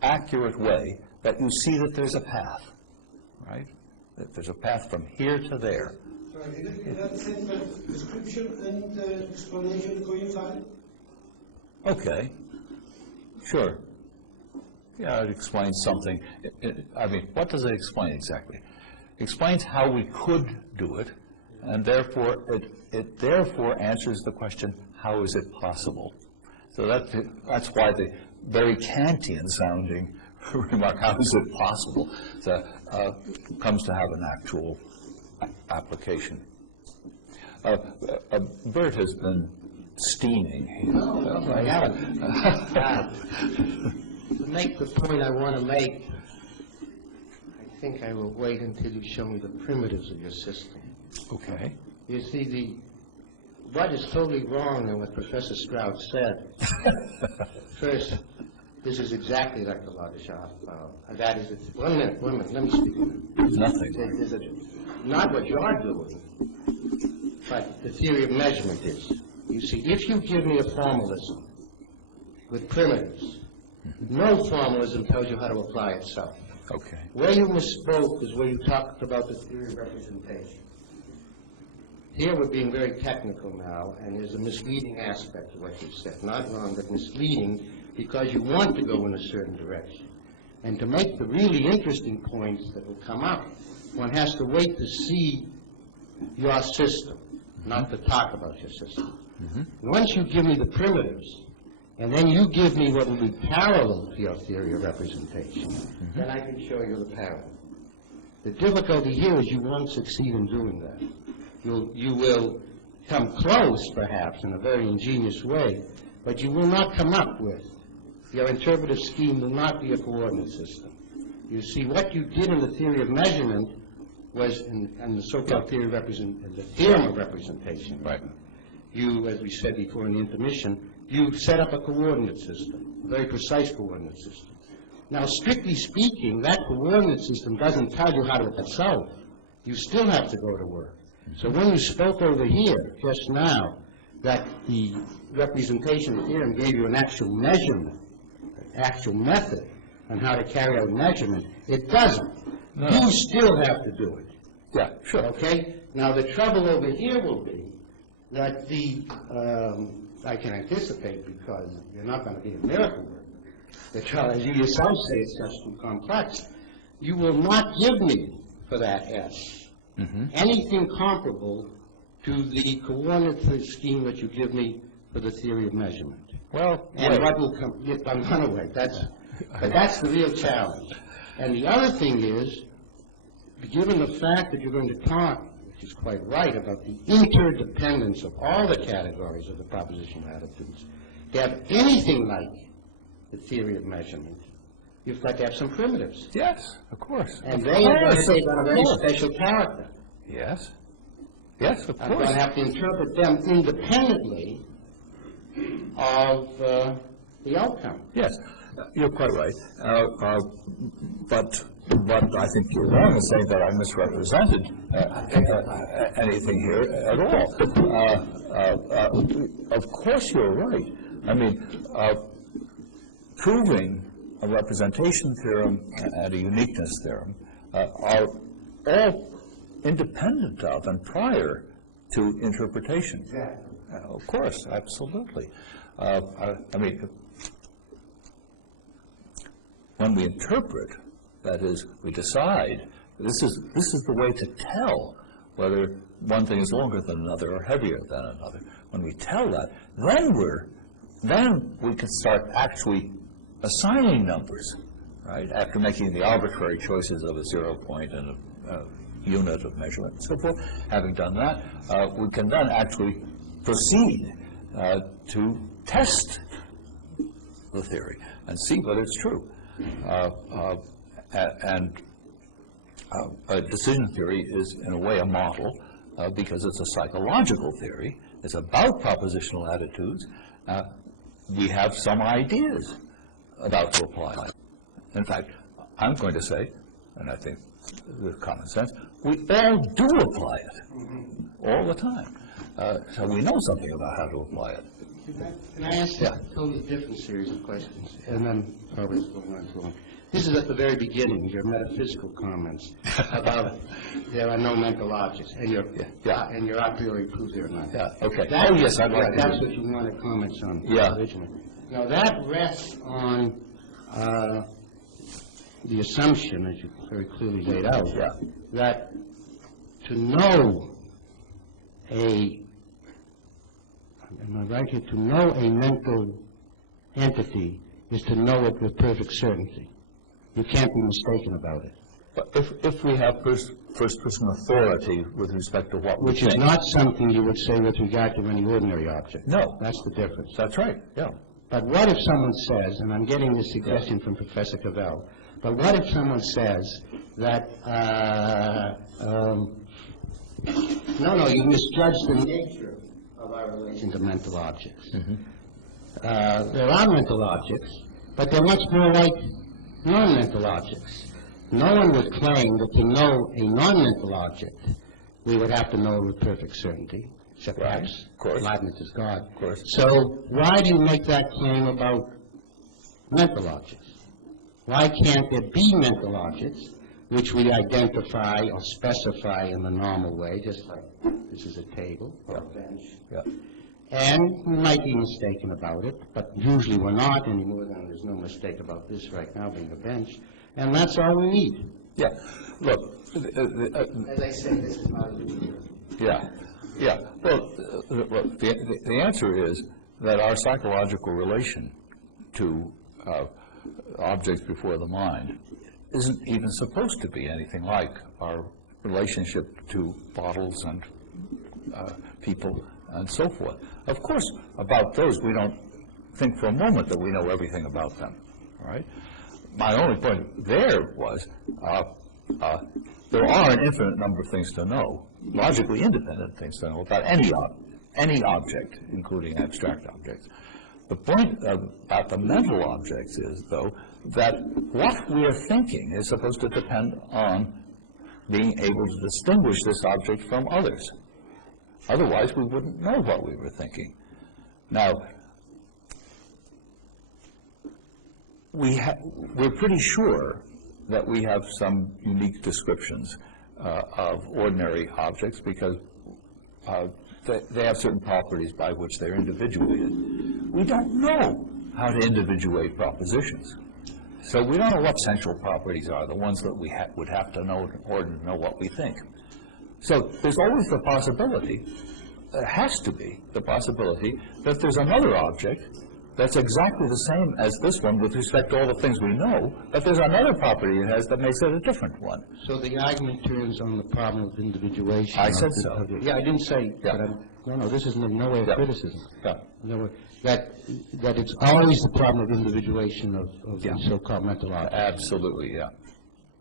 accurate way that you see that there's a path, right? That there's a path from here to there. Sorry, in that sense, that description and explanation coincide? Okay, sure. Yeah, it explains something. I mean, what does it explain exactly? It explains how we could do it, and therefore it therefore answers the question, how is it possible? So that's why the very Kantian sounding remark, how is it possible, comes to have an actual application. Bert has been steaming. No, I haven't. To make the point I want to make, I think I will wait until you show me the primitives of your system. Okay. You see, what is totally wrong in what Professor Stroud said. First, this is exactly like the law de Charles. That is, one minute, let me speak. Nothing. Not what you are doing, but the theory of measurement is. You see, if you give me a formalism with primitives, no formalism tells you how to apply itself. Okay. Where you misspoke is where you talked about the theory of representation. Here we're being very technical now, and there's a misleading aspect to what you said. Not wrong, but misleading because you want to go in a certain direction. And to make the really interesting points that will come up, one has to wait to see your system, not to talk about your system. Mm-hmm. Once you give me the primitives, and then you give me what will be parallel to your theory of representation, then I can show you the pattern. The difficulty here is you won't succeed in doing that. You will come close, perhaps, in a very ingenious way, but you will not come up with, your interpretive scheme will not be a coordinate system. You see, what you did in the theory of measurement was, in the so-called theory of the theorem of representation. Right. You, as we said before in the intermission, you set up a coordinate system, a very precise coordinate system. Now, strictly speaking, that coordinate system doesn't tell you how to solve. You still have to go to work. So when you spoke over here just now that the representation theorem gave you an actual measurement, actual method on how to carry out measurement, it doesn't. No. You still have to do it. Yeah, sure. Okay? Now, the trouble over here will be that I can anticipate, because you're not going to be a miracle worker. The trouble, as you yourself say, it's just too complex. You will not give me, for that S, anything comparable to the coordinate scheme that you give me for the theory of measurement. Well, and what will come, I'm going to wait. But that's the real challenge. And the other thing is, given the fact that you're going to talk, which is quite right, about the interdependence of all the categories of the propositional attitudes, to have anything like the theory of measurement, you've got to have some primitives. Yes, of course. And they are going to take on a very special character. Yes. Yes, of I'm course. going to have to interpret them independently of the outcome. Yes, you're quite right. But I think you're wrong in saying that I misrepresented anything here at all. Of course you're right. I mean, proving a representation theorem and a uniqueness theorem are all independent of and prior to interpretation. Exactly. Of course, absolutely. I mean, when we interpret, that is, we decide, this is the way to tell whether one thing is longer than another or heavier than another. When we tell that, then we can start actually assigning numbers, right? After making the arbitrary choices of a 0 point and a unit of measurement and so forth, having done that, we can then actually proceed to test the theory and see whether it's true. A decision theory is, in a way, a model because it's a psychological theory. It's about propositional attitudes. We have some ideas about to apply. In fact, I'm going to say, and I think with common sense, we all do apply it all the time. So we know something about how to apply it. Can I ask a totally different series of questions? And then probably going on too long. This is at the very beginning, your metaphysical comments about there are no mental objects, and your a priori proof there are not. Yeah, okay. That's I'd like to that's what you wanted comments on originally. Now, that rests on the assumption, as you very clearly laid out, that to know am I right here? To know a mental entity is to know it with perfect certainty. You can't be mistaken about it. But if we have first-person authority with respect to what we Which is not something you would say with regard to any ordinary object. No. That's the difference. That's right, yeah. But what if someone says, and I'm getting this suggestion from Professor Cavell, but what if someone says that, no, you misjudge the nature of our relation to mental objects. There are mental objects, but they're much more like non-mental objects. No one would claim that to know a non-mental object, we would have to know it with perfect certainty, except perhaps Leibniz is God. Of course. So why do you make that claim about mental objects? Why can't there be mental objects which we identify or specify in the normal way, just like this is a table or a bench? And we might be mistaken about it, but usually we're not any more than there's no mistake about this right now being a bench. And that's all we need. Yeah, look. As I say, this is not Yeah. Well, look, the answer is that our psychological relation to objects before the mind isn't even supposed to be anything like our relationship to bottles and people and so forth. Of course, about those, we don't think for a moment that we know everything about them, all right? My only point there was there are an infinite number of things to know, logically independent things to know about any object, including abstract objects. The point about the mental objects is, though, that what we are thinking is supposed to depend on being able to distinguish this object from others. Otherwise, we wouldn't know what we were thinking. Now, we're pretty sure that we have some unique descriptions of ordinary objects because they have certain properties by which they're individuated. We don't know how to individuate propositions. So we don't know what central properties are, the ones that we would have to know in order to know what we think. So there's always the possibility, there has to be the possibility, that there's another object that's exactly the same as this one with respect to all the things we know, but there's another property it has that makes it a different one. So the argument turns on the problem of individuation. I said so. Yeah, I didn't say, Yeah. but no, this is in no way a Yeah. criticism. Yeah. No way, that it's always the problem of individuation of Yeah. the so-called mental objects. Absolutely, yeah.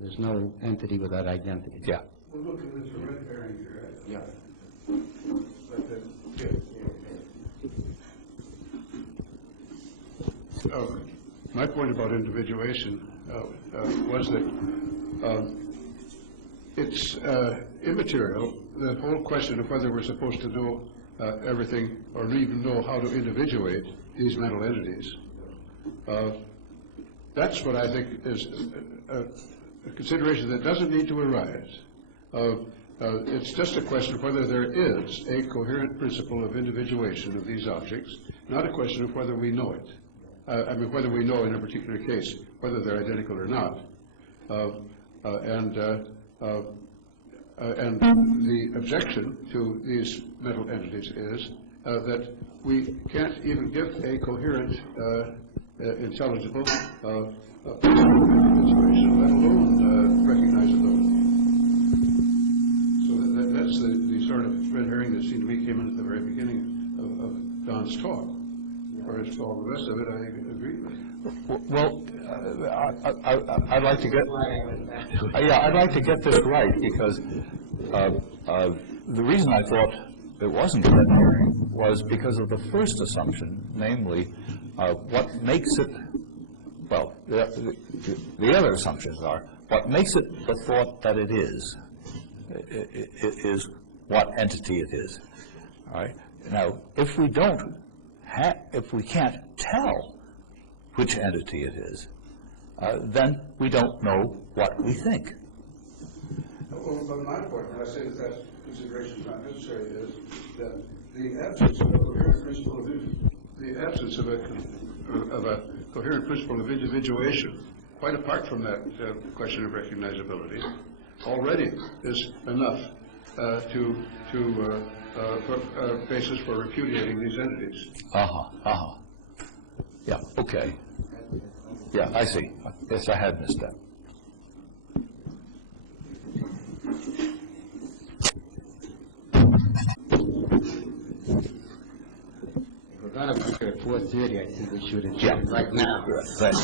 There's no entity without identity. Yeah. Well, look, there's a red herring here. Yeah. My point about individuation was that it's immaterial, the whole question of whether we're supposed to know everything or even know how to individuate these mental entities. That's what I think is a consideration that doesn't need to arise. It's just a question of whether there is a coherent principle of individuation of these objects, not a question of whether we know it. I mean, whether we know in a particular case whether they're identical or not. And the objection to these mental entities is that we can't even give a coherent, intelligible situation, let alone recognizability. So that's the sort of red herring that seemed to me came in at the very beginning of Don's talk. Whereas all the rest of it, I agree with. Well, I'd like to get, I'd like to get this right because the reason I thought it wasn't a red herring was because of the first assumption, namely, what makes it. Well, the other assumptions are what makes it the thought that it is what entity it is. All right. Now, if we don't. If we can't tell which entity it is, then we don't know what we think. Well, but my point, when I say that consideration is not necessary, is that the absence of a coherent principle of coherent principle of individuation, quite apart from that question of recognizability, already is enough to basis for repudiating these entities. Yeah, okay. Yeah, I see. Yes, I had missed that. If we're going to be here at 4:30, I think we should adjourn right now. Thanks.